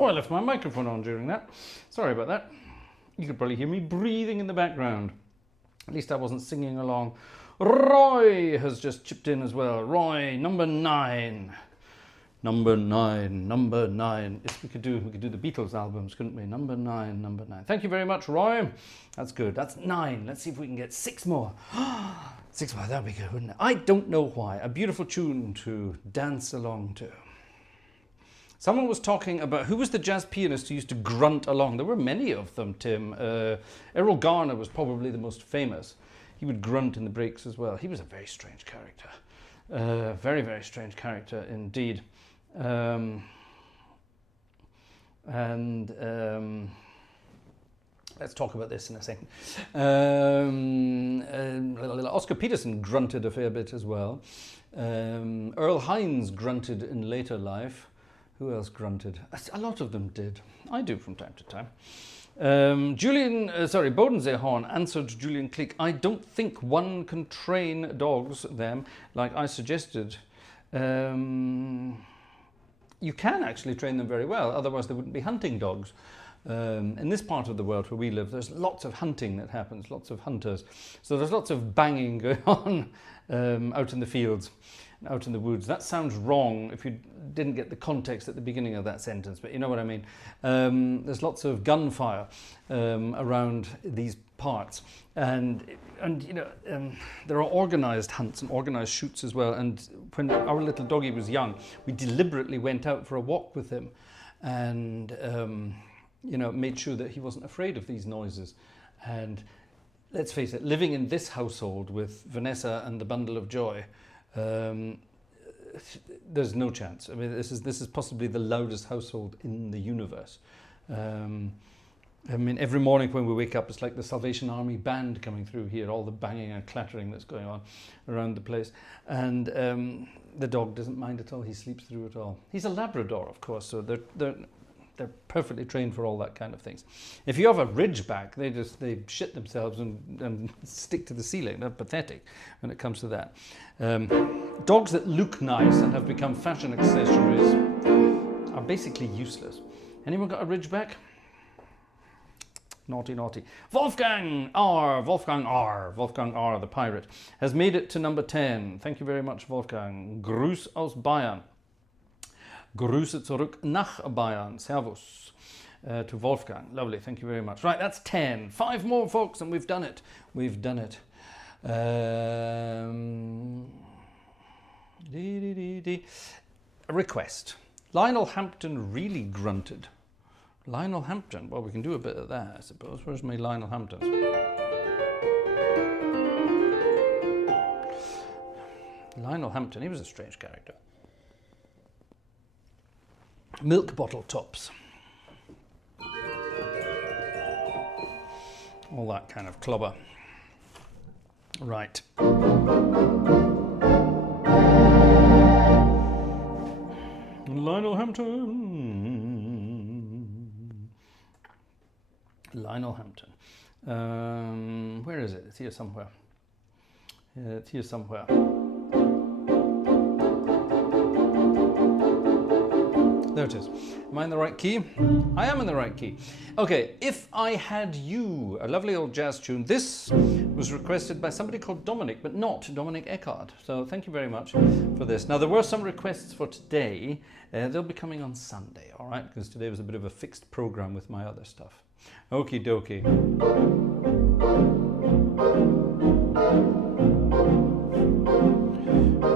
I left my microphone on during that. Sorry about that. You could probably hear me breathing in the background. At least I wasn't singing along. Roy has just chipped in as well. Roy, number 9. Number 9, number 9. Yes, we could do the Beatles albums, couldn't we? Number 9, number 9. Thank you very much, Roy. That's good. That's 9. Let's see if we can get 6 more. 6 more, that'd be good, wouldn't it? I Don't Know Why. A beautiful tune to dance along to. Someone was talking about who was the jazz pianist who used to grunt along. There were many of them, Tim. Errol Garner was probably the most famous. He would grunt in the breaks as well. He was a very strange character. Very, very strange character indeed. Let's talk about this in a second. Oscar Peterson grunted a fair bit as well. Earl Hines grunted in later life. Who else grunted? A lot of them did. I do from time to time. Bodensee-Horn answered Julian Cleek. I don't think one can train dogs, them, like I suggested. You can actually train them very well, otherwise they wouldn't be hunting dogs. In this part of the world where we live, there's lots of hunting that happens, lots of hunters. So there's lots of banging going on out in the fields, out in the woods. That sounds wrong if you didn't get the context at the beginning of that sentence, but you know what I mean. There's lots of gunfire around these parts, and you know, there are organised hunts and organised shoots as well. And when our little doggy was young, we deliberately went out for a walk with him, and you know, made sure that he wasn't afraid of these noises. And let's face it, living in this household with Vanessa and the bundle of joy, there's no chance. I mean, this is possibly the loudest household in the universe. I mean, every morning when we wake up, it's like the Salvation Army band coming through here, all the banging and clattering that's going on around the place. And the dog doesn't mind at all. He sleeps through it all. He's a Labrador, of course, so they're perfectly trained for all that kind of things. If you have a Ridgeback, they shit themselves and stick to the ceiling. They're pathetic when it comes to that. Dogs that look nice and have become fashion accessories are basically useless. Anyone got a Ridgeback? Naughty, naughty. Wolfgang R, the pirate, has made it to number 10. Thank you very much, Wolfgang. Gruß aus Bayern. Grüße zurück nach Bayern. Servus. To Wolfgang. Lovely, thank you very much. Right, that's 10. 5 more, folks, and we've done it. We've done it. A request. Lionel Hampton really grunted. Lionel Hampton. Well, we can do a bit of that, I suppose. Where's my Lionel Hamptons? Lionel Hampton, he was a strange character. Milk bottle tops. All that kind of clobber. Right. Lionel Hampton. Lionel Hampton. Where is it? It's here somewhere. It's here somewhere. There it is. Am I in the right key? I am in the right key. Okay, If I Had You, a lovely old jazz tune. This was requested by somebody called Dominic, but not Dominic Eckhart. So thank you very much for this. Now, there were some requests for today. They'll be coming on Sunday, all right? Because today was a bit of a fixed program with my other stuff. Okie dokie.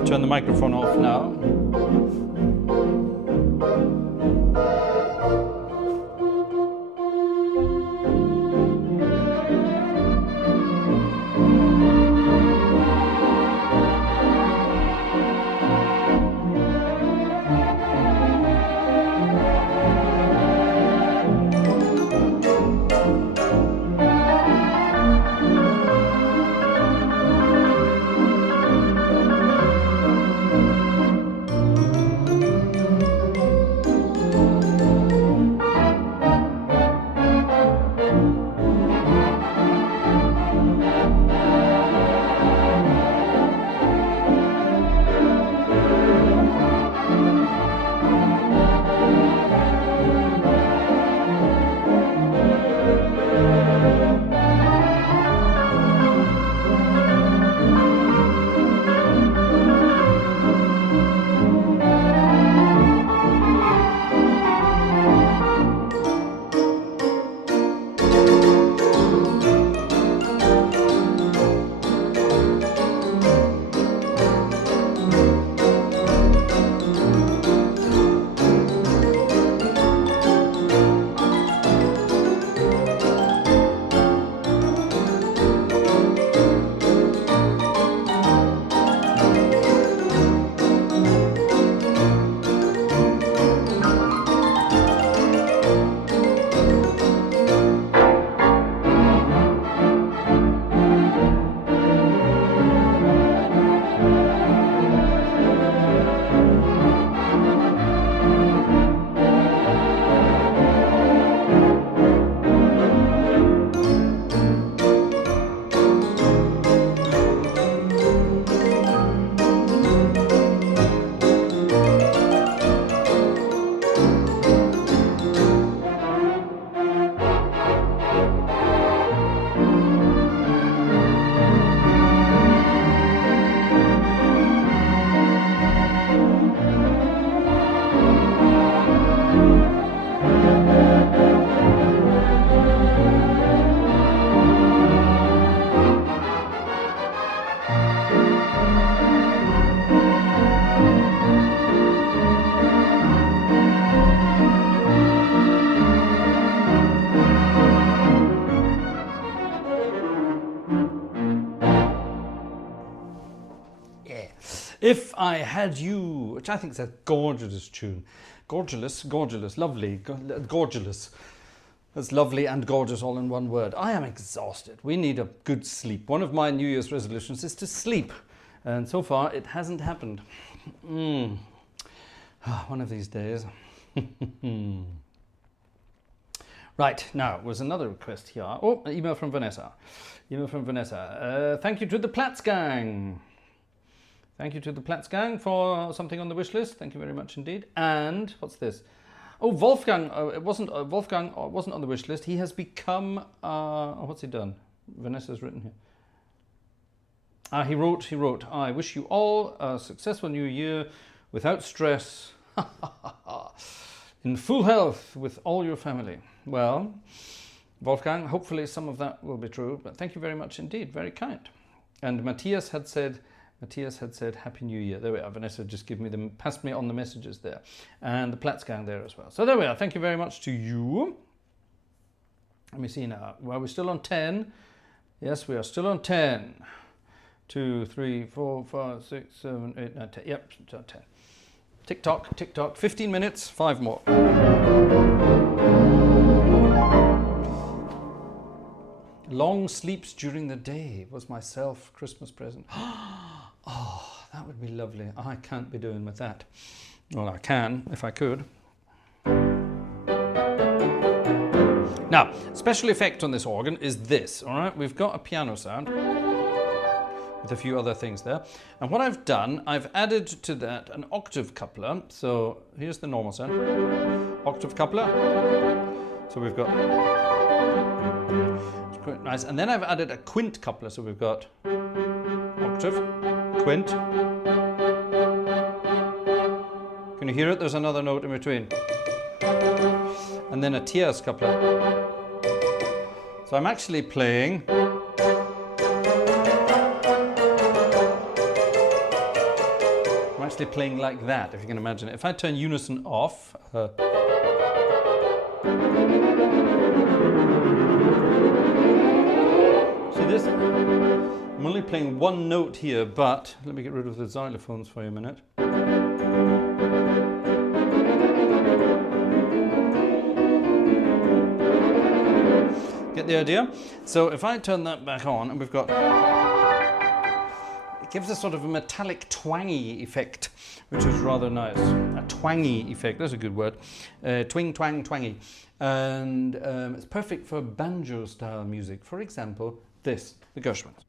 Turn the microphone off now. If I Had You, which I think is a gorgeous tune. Gorgeous, lovely, gorgeous. That's lovely and gorgeous all in one word. I am exhausted. We need a good sleep. One of my New Year's resolutions is to sleep. And so far, it hasn't happened. One of these days. Right, now, was another request here. Oh, an email from Vanessa. Thank you to the Platts gang. Thank you to the Platts gang for something on the wish list. Thank you very much indeed. And what's this? Oh, Wolfgang. Wolfgang wasn't on the wish list. He has become. What's he done? Vanessa's written here. He wrote. I wish you all a successful new year, without stress, in full health with all your family. Well, Wolfgang, hopefully some of that will be true. But thank you very much indeed. Very kind. And Matthias had said, Happy New Year. There we are. Vanessa just passed me on the messages there. And the Platts gang there as well. So there we are. Thank you very much to you. Let me see now. Well, we're still on 10. Yes, we are still on 10. 2, 3, 4, 5, 6, 7, 8, 9, 10. Yep, still on 10. Tick tock, tick tock. 15 minutes, 5 more. Long sleeps during the day was my Christmas present. Oh, that would be lovely. I can't be doing with that. Well, I can, if I could. Now, special effect on this organ is this, all right? We've got a piano sound with a few other things there. And what I've done, I've added to that an octave coupler. So here's the normal sound. Octave coupler. So we've got... It's quite nice. And then I've added a quint coupler. So we've got octave, quint. Can you hear it? There's another note in between. And then a tierce coupler. So I'm actually playing... playing like that, if you can imagine it. If I turn unison off, see this? I'm only playing one note here, but let me get rid of the xylophones for a minute. Get the idea? So if I turn that back on, and we've got... gives a sort of a metallic twangy effect, which is rather nice. A twangy effect, that's a good word. Twing, twang, twangy. And it's perfect for banjo style music. For example, this, the Gershwins.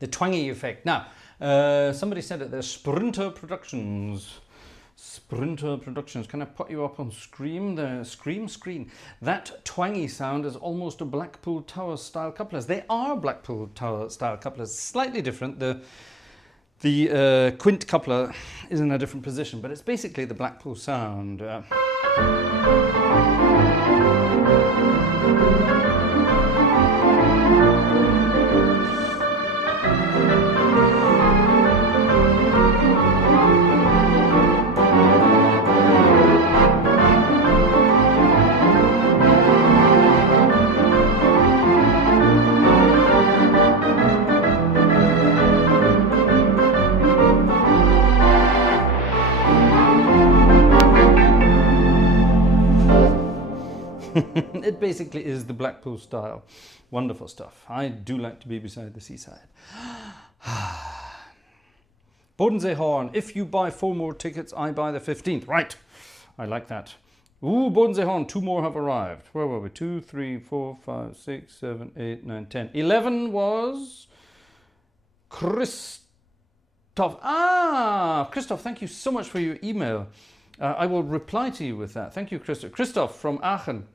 The twangy effect. Now, somebody said that there's Sprinter Productions. Sprinter Productions. Can I put you up on Scream? The screen. That twangy sound is almost a Blackpool Tower style couplers. They are Blackpool Tower style couplers. Slightly different. The quint coupler is in a different position, but it's basically the Blackpool sound. It basically is the Blackpool style. Wonderful stuff. I do like to be beside the seaside. Bodensee Horn. If you buy 4 more tickets, I buy the 15th. Right. I like that. Ooh, Bodensee Horn. 2 more have arrived. Where were we? 2, 3, 4, 5, 6, 7, 8, 9, 10. 11 was Christoph. Ah, Christoph, thank you so much for your email. I will reply to you with that. Thank you, Christoph. Christoph from Aachen.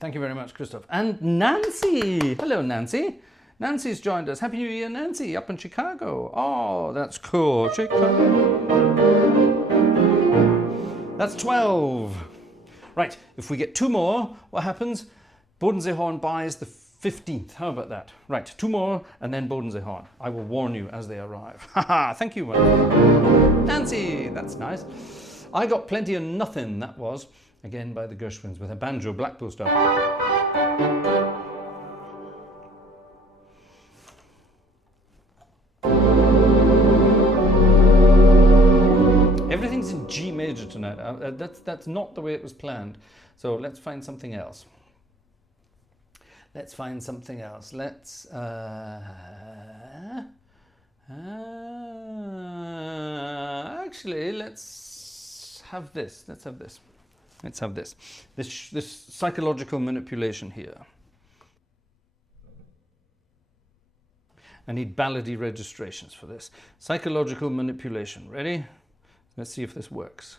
Thank you very much, Christoph. And Nancy. Hello, Nancy. Nancy's joined us. Happy New Year, Nancy, up in Chicago. Oh, that's cool. Chicago. That's 12. Right, if we get 2 more, what happens? Bodensee Horn buys the 15th. How about that? Right, 2 more and then Bodensee Horn. I will warn you as they arrive. Haha, thank you, Nancy. That's nice. I got plenty of nothing, that was. Again by the Gershwins with a banjo, Blackpool style. Everything's in G major tonight. That's not the way it was planned. So let's find something else. Let's find something else. Let's actually let's have this. Let's have this. Let's have this. This psychological manipulation here. I need ballady registrations for this. Psychological manipulation. Ready? Let's see if this works.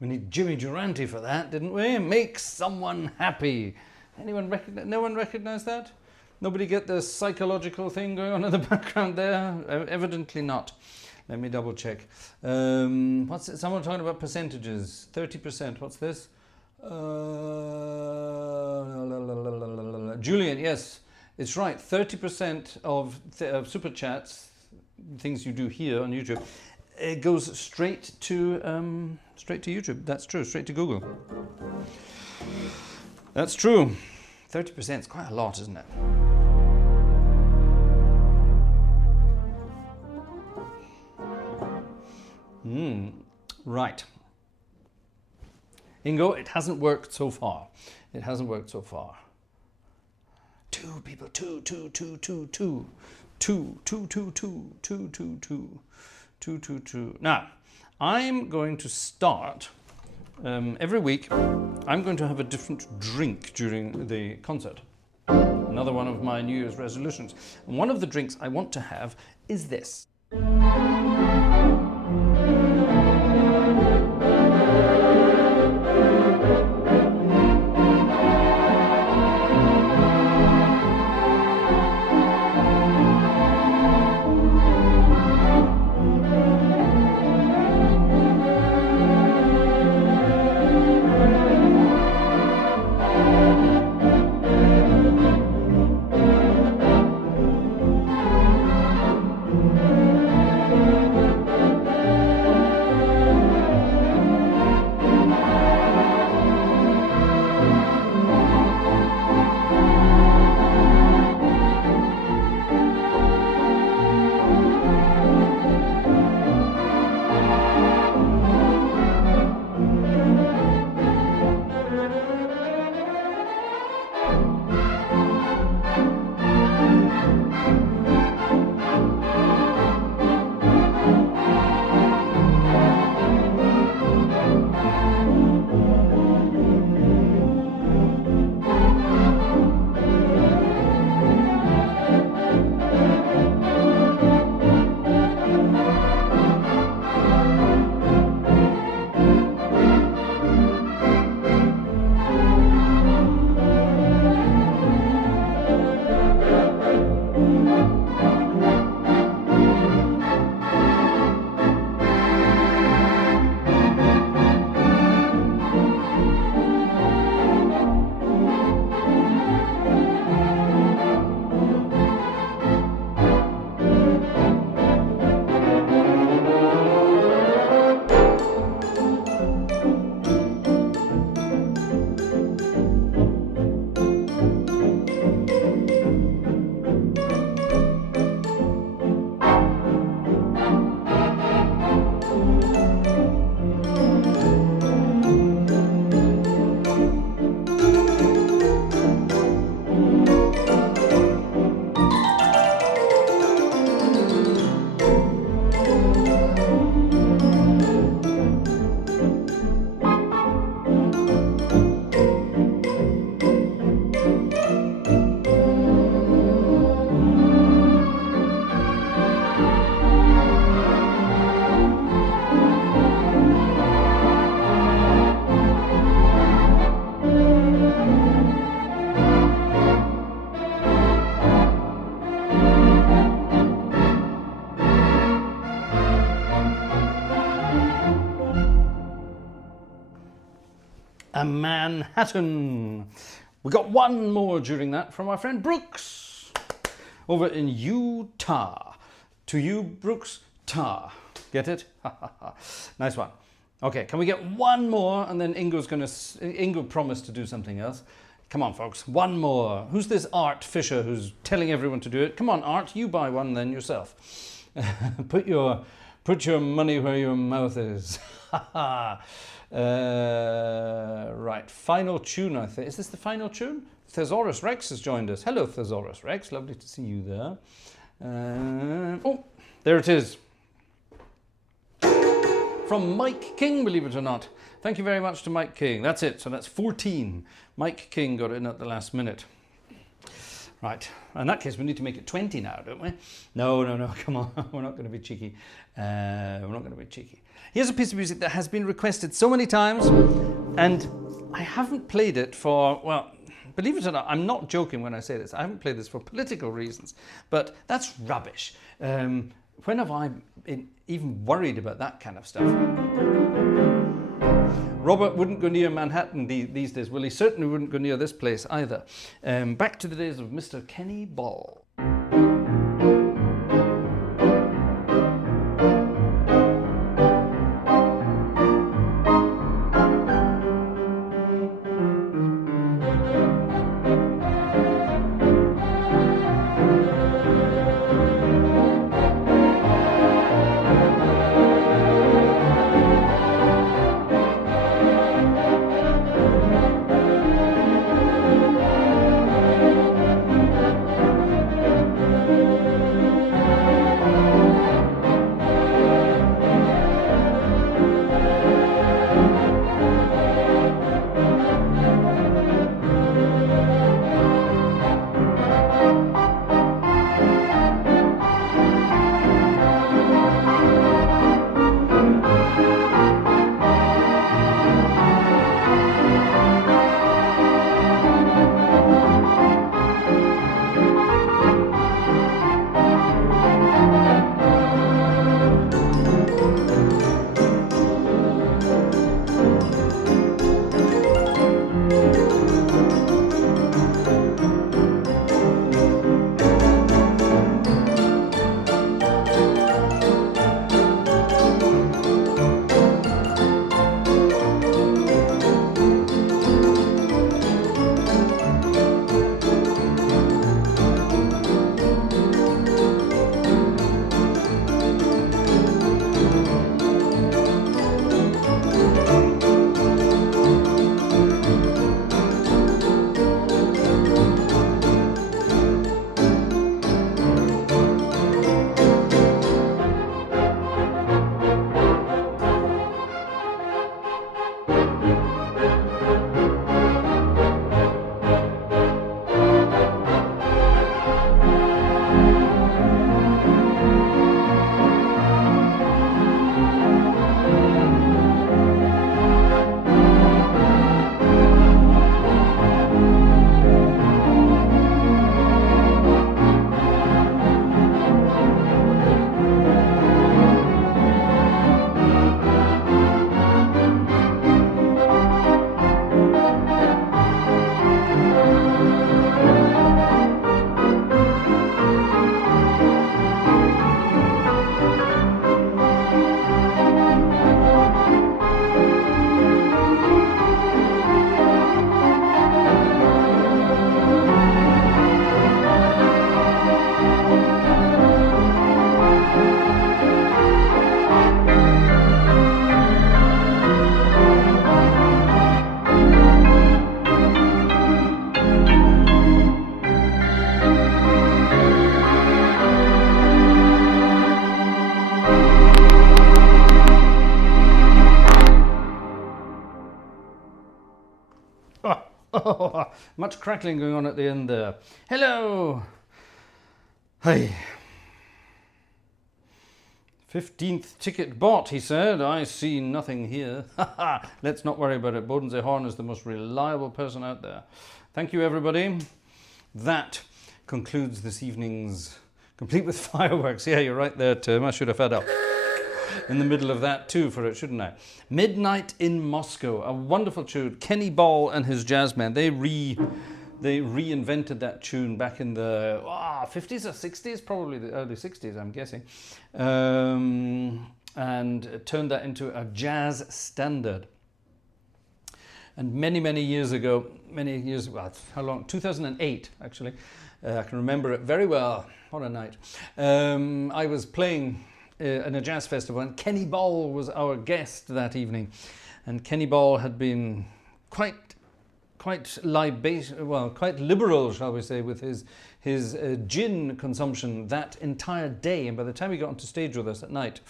We need Jimmy Durante for that, didn't we? Make someone happy. Anyone recognize? No one recognize that? Nobody get the psychological thing going on in the background there? Evidently not. Let me double check. What's it? Someone talking about percentages. 30%. What's this? Julian, yes, it's right. 30% of super chats, things you do here on YouTube, it goes straight to YouTube. That's true. Straight to Google. That's true. 30% is quite a lot, isn't it? Right. Ingo, it hasn't worked so far. It hasn't worked so far. Two people, two. Now, I'm going to start every week. I'm going to have a different drink during the concert. Another one of my New Year's resolutions. And one of the drinks I want to have is this. A Manhattan. We got one more during that from our friend Brooks over in Utah. To you, Brooks, ta. Get it? Nice one. Okay, can we get one more? And then Ingo promised to do something else. Come on, folks, one more. Who's this Art Fisher who's telling everyone to do it? Come on, Art, you buy one then yourself. Put your money where your mouth is. Right, final tune, I think. Is this the final tune? Thesaurus Rex has joined us. Hello, Thesaurus Rex. Lovely to see you there. Oh, there it is. From Mike King, believe it or not. Thank you very much to Mike King. That's it. So that's 14. Mike King got in at the last minute. Right, in that case we need to make it 20 now, don't we? No, come on, we're not going to be cheeky. We're not going to be cheeky. Here's a piece of music that has been requested so many times, and I haven't played it for, well, believe it or not, I'm not joking when I say this. I haven't played this for political reasons, but that's rubbish. When have I been even worried about that kind of stuff? Robert wouldn't go near Manhattan these days. Well, he certainly wouldn't go near this place either. Back to the days of Mr. Kenny Ball. Much crackling going on at the end there. Hello. Hi. 15th ticket bought, he said. I see nothing here. Let's not worry about it. Bodensee-Horn is the most reliable person out there. Thank you, everybody. That concludes this evening's Complete with Fireworks. Yeah, you're right there, Tim. I should have had up in the middle of that too for it, shouldn't I? Midnight in Moscow, a wonderful tune. Kenny Ball and his jazz band, they reinvented that tune back in the 50s or 60s, probably the early 60s, I'm guessing, and turned that into a jazz standard. And many years ago, how long? 2008, actually. I can remember it very well. What a night. I was playing in a jazz festival, and Kenny Ball was our guest that evening. And Kenny Ball had been quite liberal, shall we say, with his gin consumption that entire day. And by the time he got onto stage with us at night,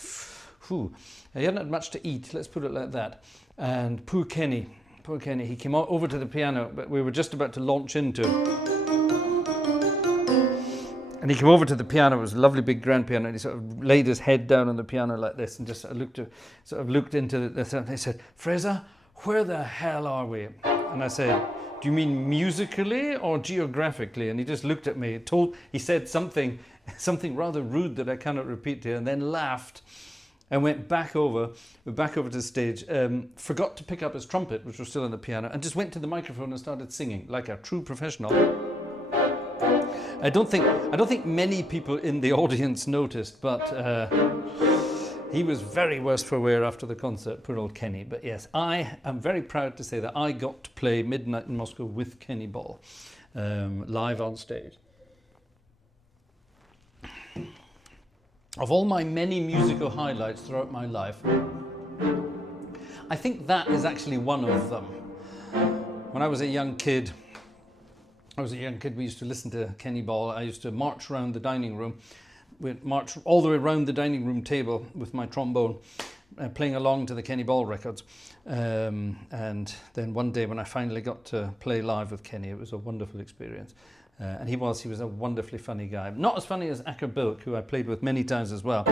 he hadn't had much to eat, let's put it like that. And poor Kenny, he came over to the piano, but we were just about to launch into And he came over to the piano. It was a lovely big grand piano, and he sort of laid his head down on the piano like this, and just looked into this. And he said, "Fraser, where the hell are we?" And I said, "Do you mean musically or geographically?" And he just looked at me. He said something rather rude that I cannot repeat here, and then laughed, and went back over to the stage. Forgot to pick up his trumpet, which was still on the piano, and just went to the microphone and started singing like a true professional. I don't think many people in the audience noticed, but he was very worse for wear after the concert, poor old Kenny. But yes, I am very proud to say that I got to play Midnight in Moscow with Kenny Ball, live on stage. Of all my many musical highlights throughout my life, I think that is actually one of them. When I was a young kid, we used to listen to Kenny Ball. I used to march around the dining room. We'd march all the way around the dining room table with my trombone, playing along to the Kenny Ball records. And then one day when I finally got to play live with Kenny, it was a wonderful experience. And he was a wonderfully funny guy. Not as funny as Acker Bilk, who I played with many times as well.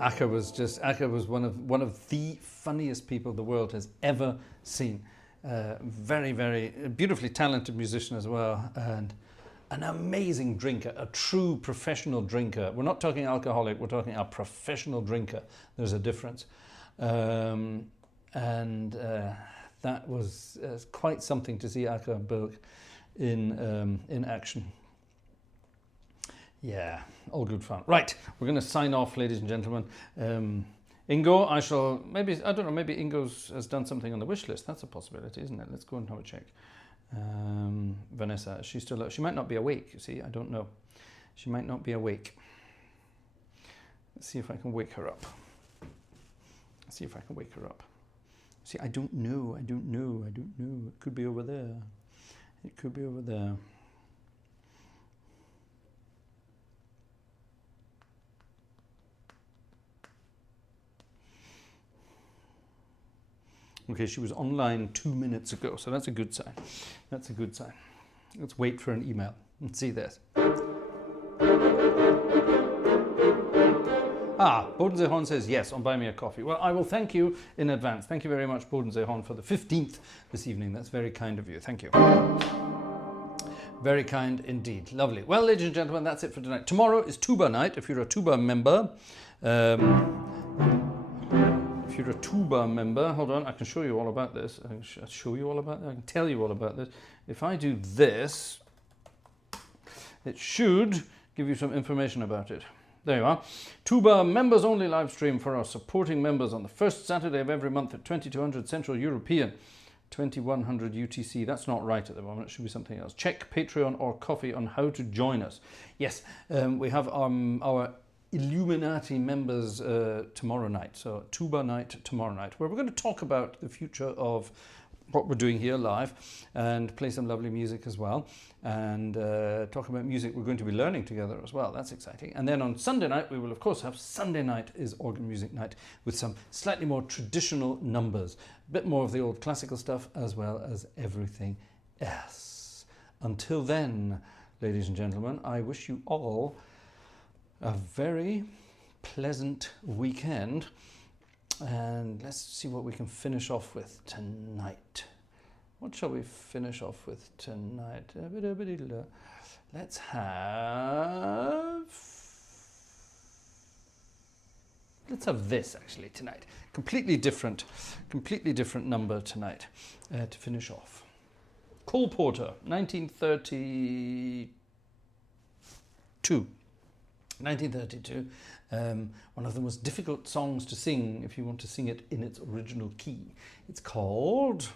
Acker was one of the funniest people the world has ever seen. Very, very beautifully talented musician as well, and an amazing drinker, a true professional drinker. We're not talking alcoholic, we're talking a professional drinker. There's a difference. That was quite something to see Acker Bilk in action. Yeah, all good fun. Right, we're going to sign off, ladies and gentlemen. Ingo, I don't know, maybe Ingo's has done something on the wish list. That's a possibility, isn't it? Let's go and have a check. Vanessa, she's still, she might not be awake, you see, I don't know. She might not be awake. Let's see if I can wake her up. See, I don't know. It could be over there. Okay, she was online 2 minutes ago, so that's a good sign. Let's wait for an email and see this. Bodensee-Hon says yes on Buy Me a Coffee. Well, I will thank you in advance. Thank you very much, Bodensee-Hon, for the 15th this evening. That's very kind of you. Thank you. Very kind indeed. Lovely. Well, ladies and gentlemen, that's it for tonight. Tomorrow is Tuba night, if you're a Tuba member. If you're a Tuba member, hold on, I can show you all about this. I can show you all about that. I can tell you all about this. If I do this, it should give you some information about it. There you are. Tuba members only live stream for our supporting members on the first Saturday of every month at 2200 Central European, 2100 UTC. That's not right at the moment. It should be something else. Check Patreon or Coffee on how to join us. Yes, we have our Illuminati members tomorrow night. So Tuba night tomorrow night, where we're going to talk about the future of what we're doing here live and play some lovely music as well, and talk about music we're going to be learning together as well. That's exciting. And then on Sunday night we will of course have Sunday night is organ music night with some slightly more traditional numbers, a bit more of the old classical stuff as well as everything else. Until then, ladies and gentlemen, I wish you all a very pleasant weekend. And let's see what we can finish off with tonight. What shall we finish off with tonight? Let's have this actually tonight. Completely different number tonight to finish off. Cole Porter, 1932. 1932, one of the most difficult songs to sing if you want to sing it in its original key. It's called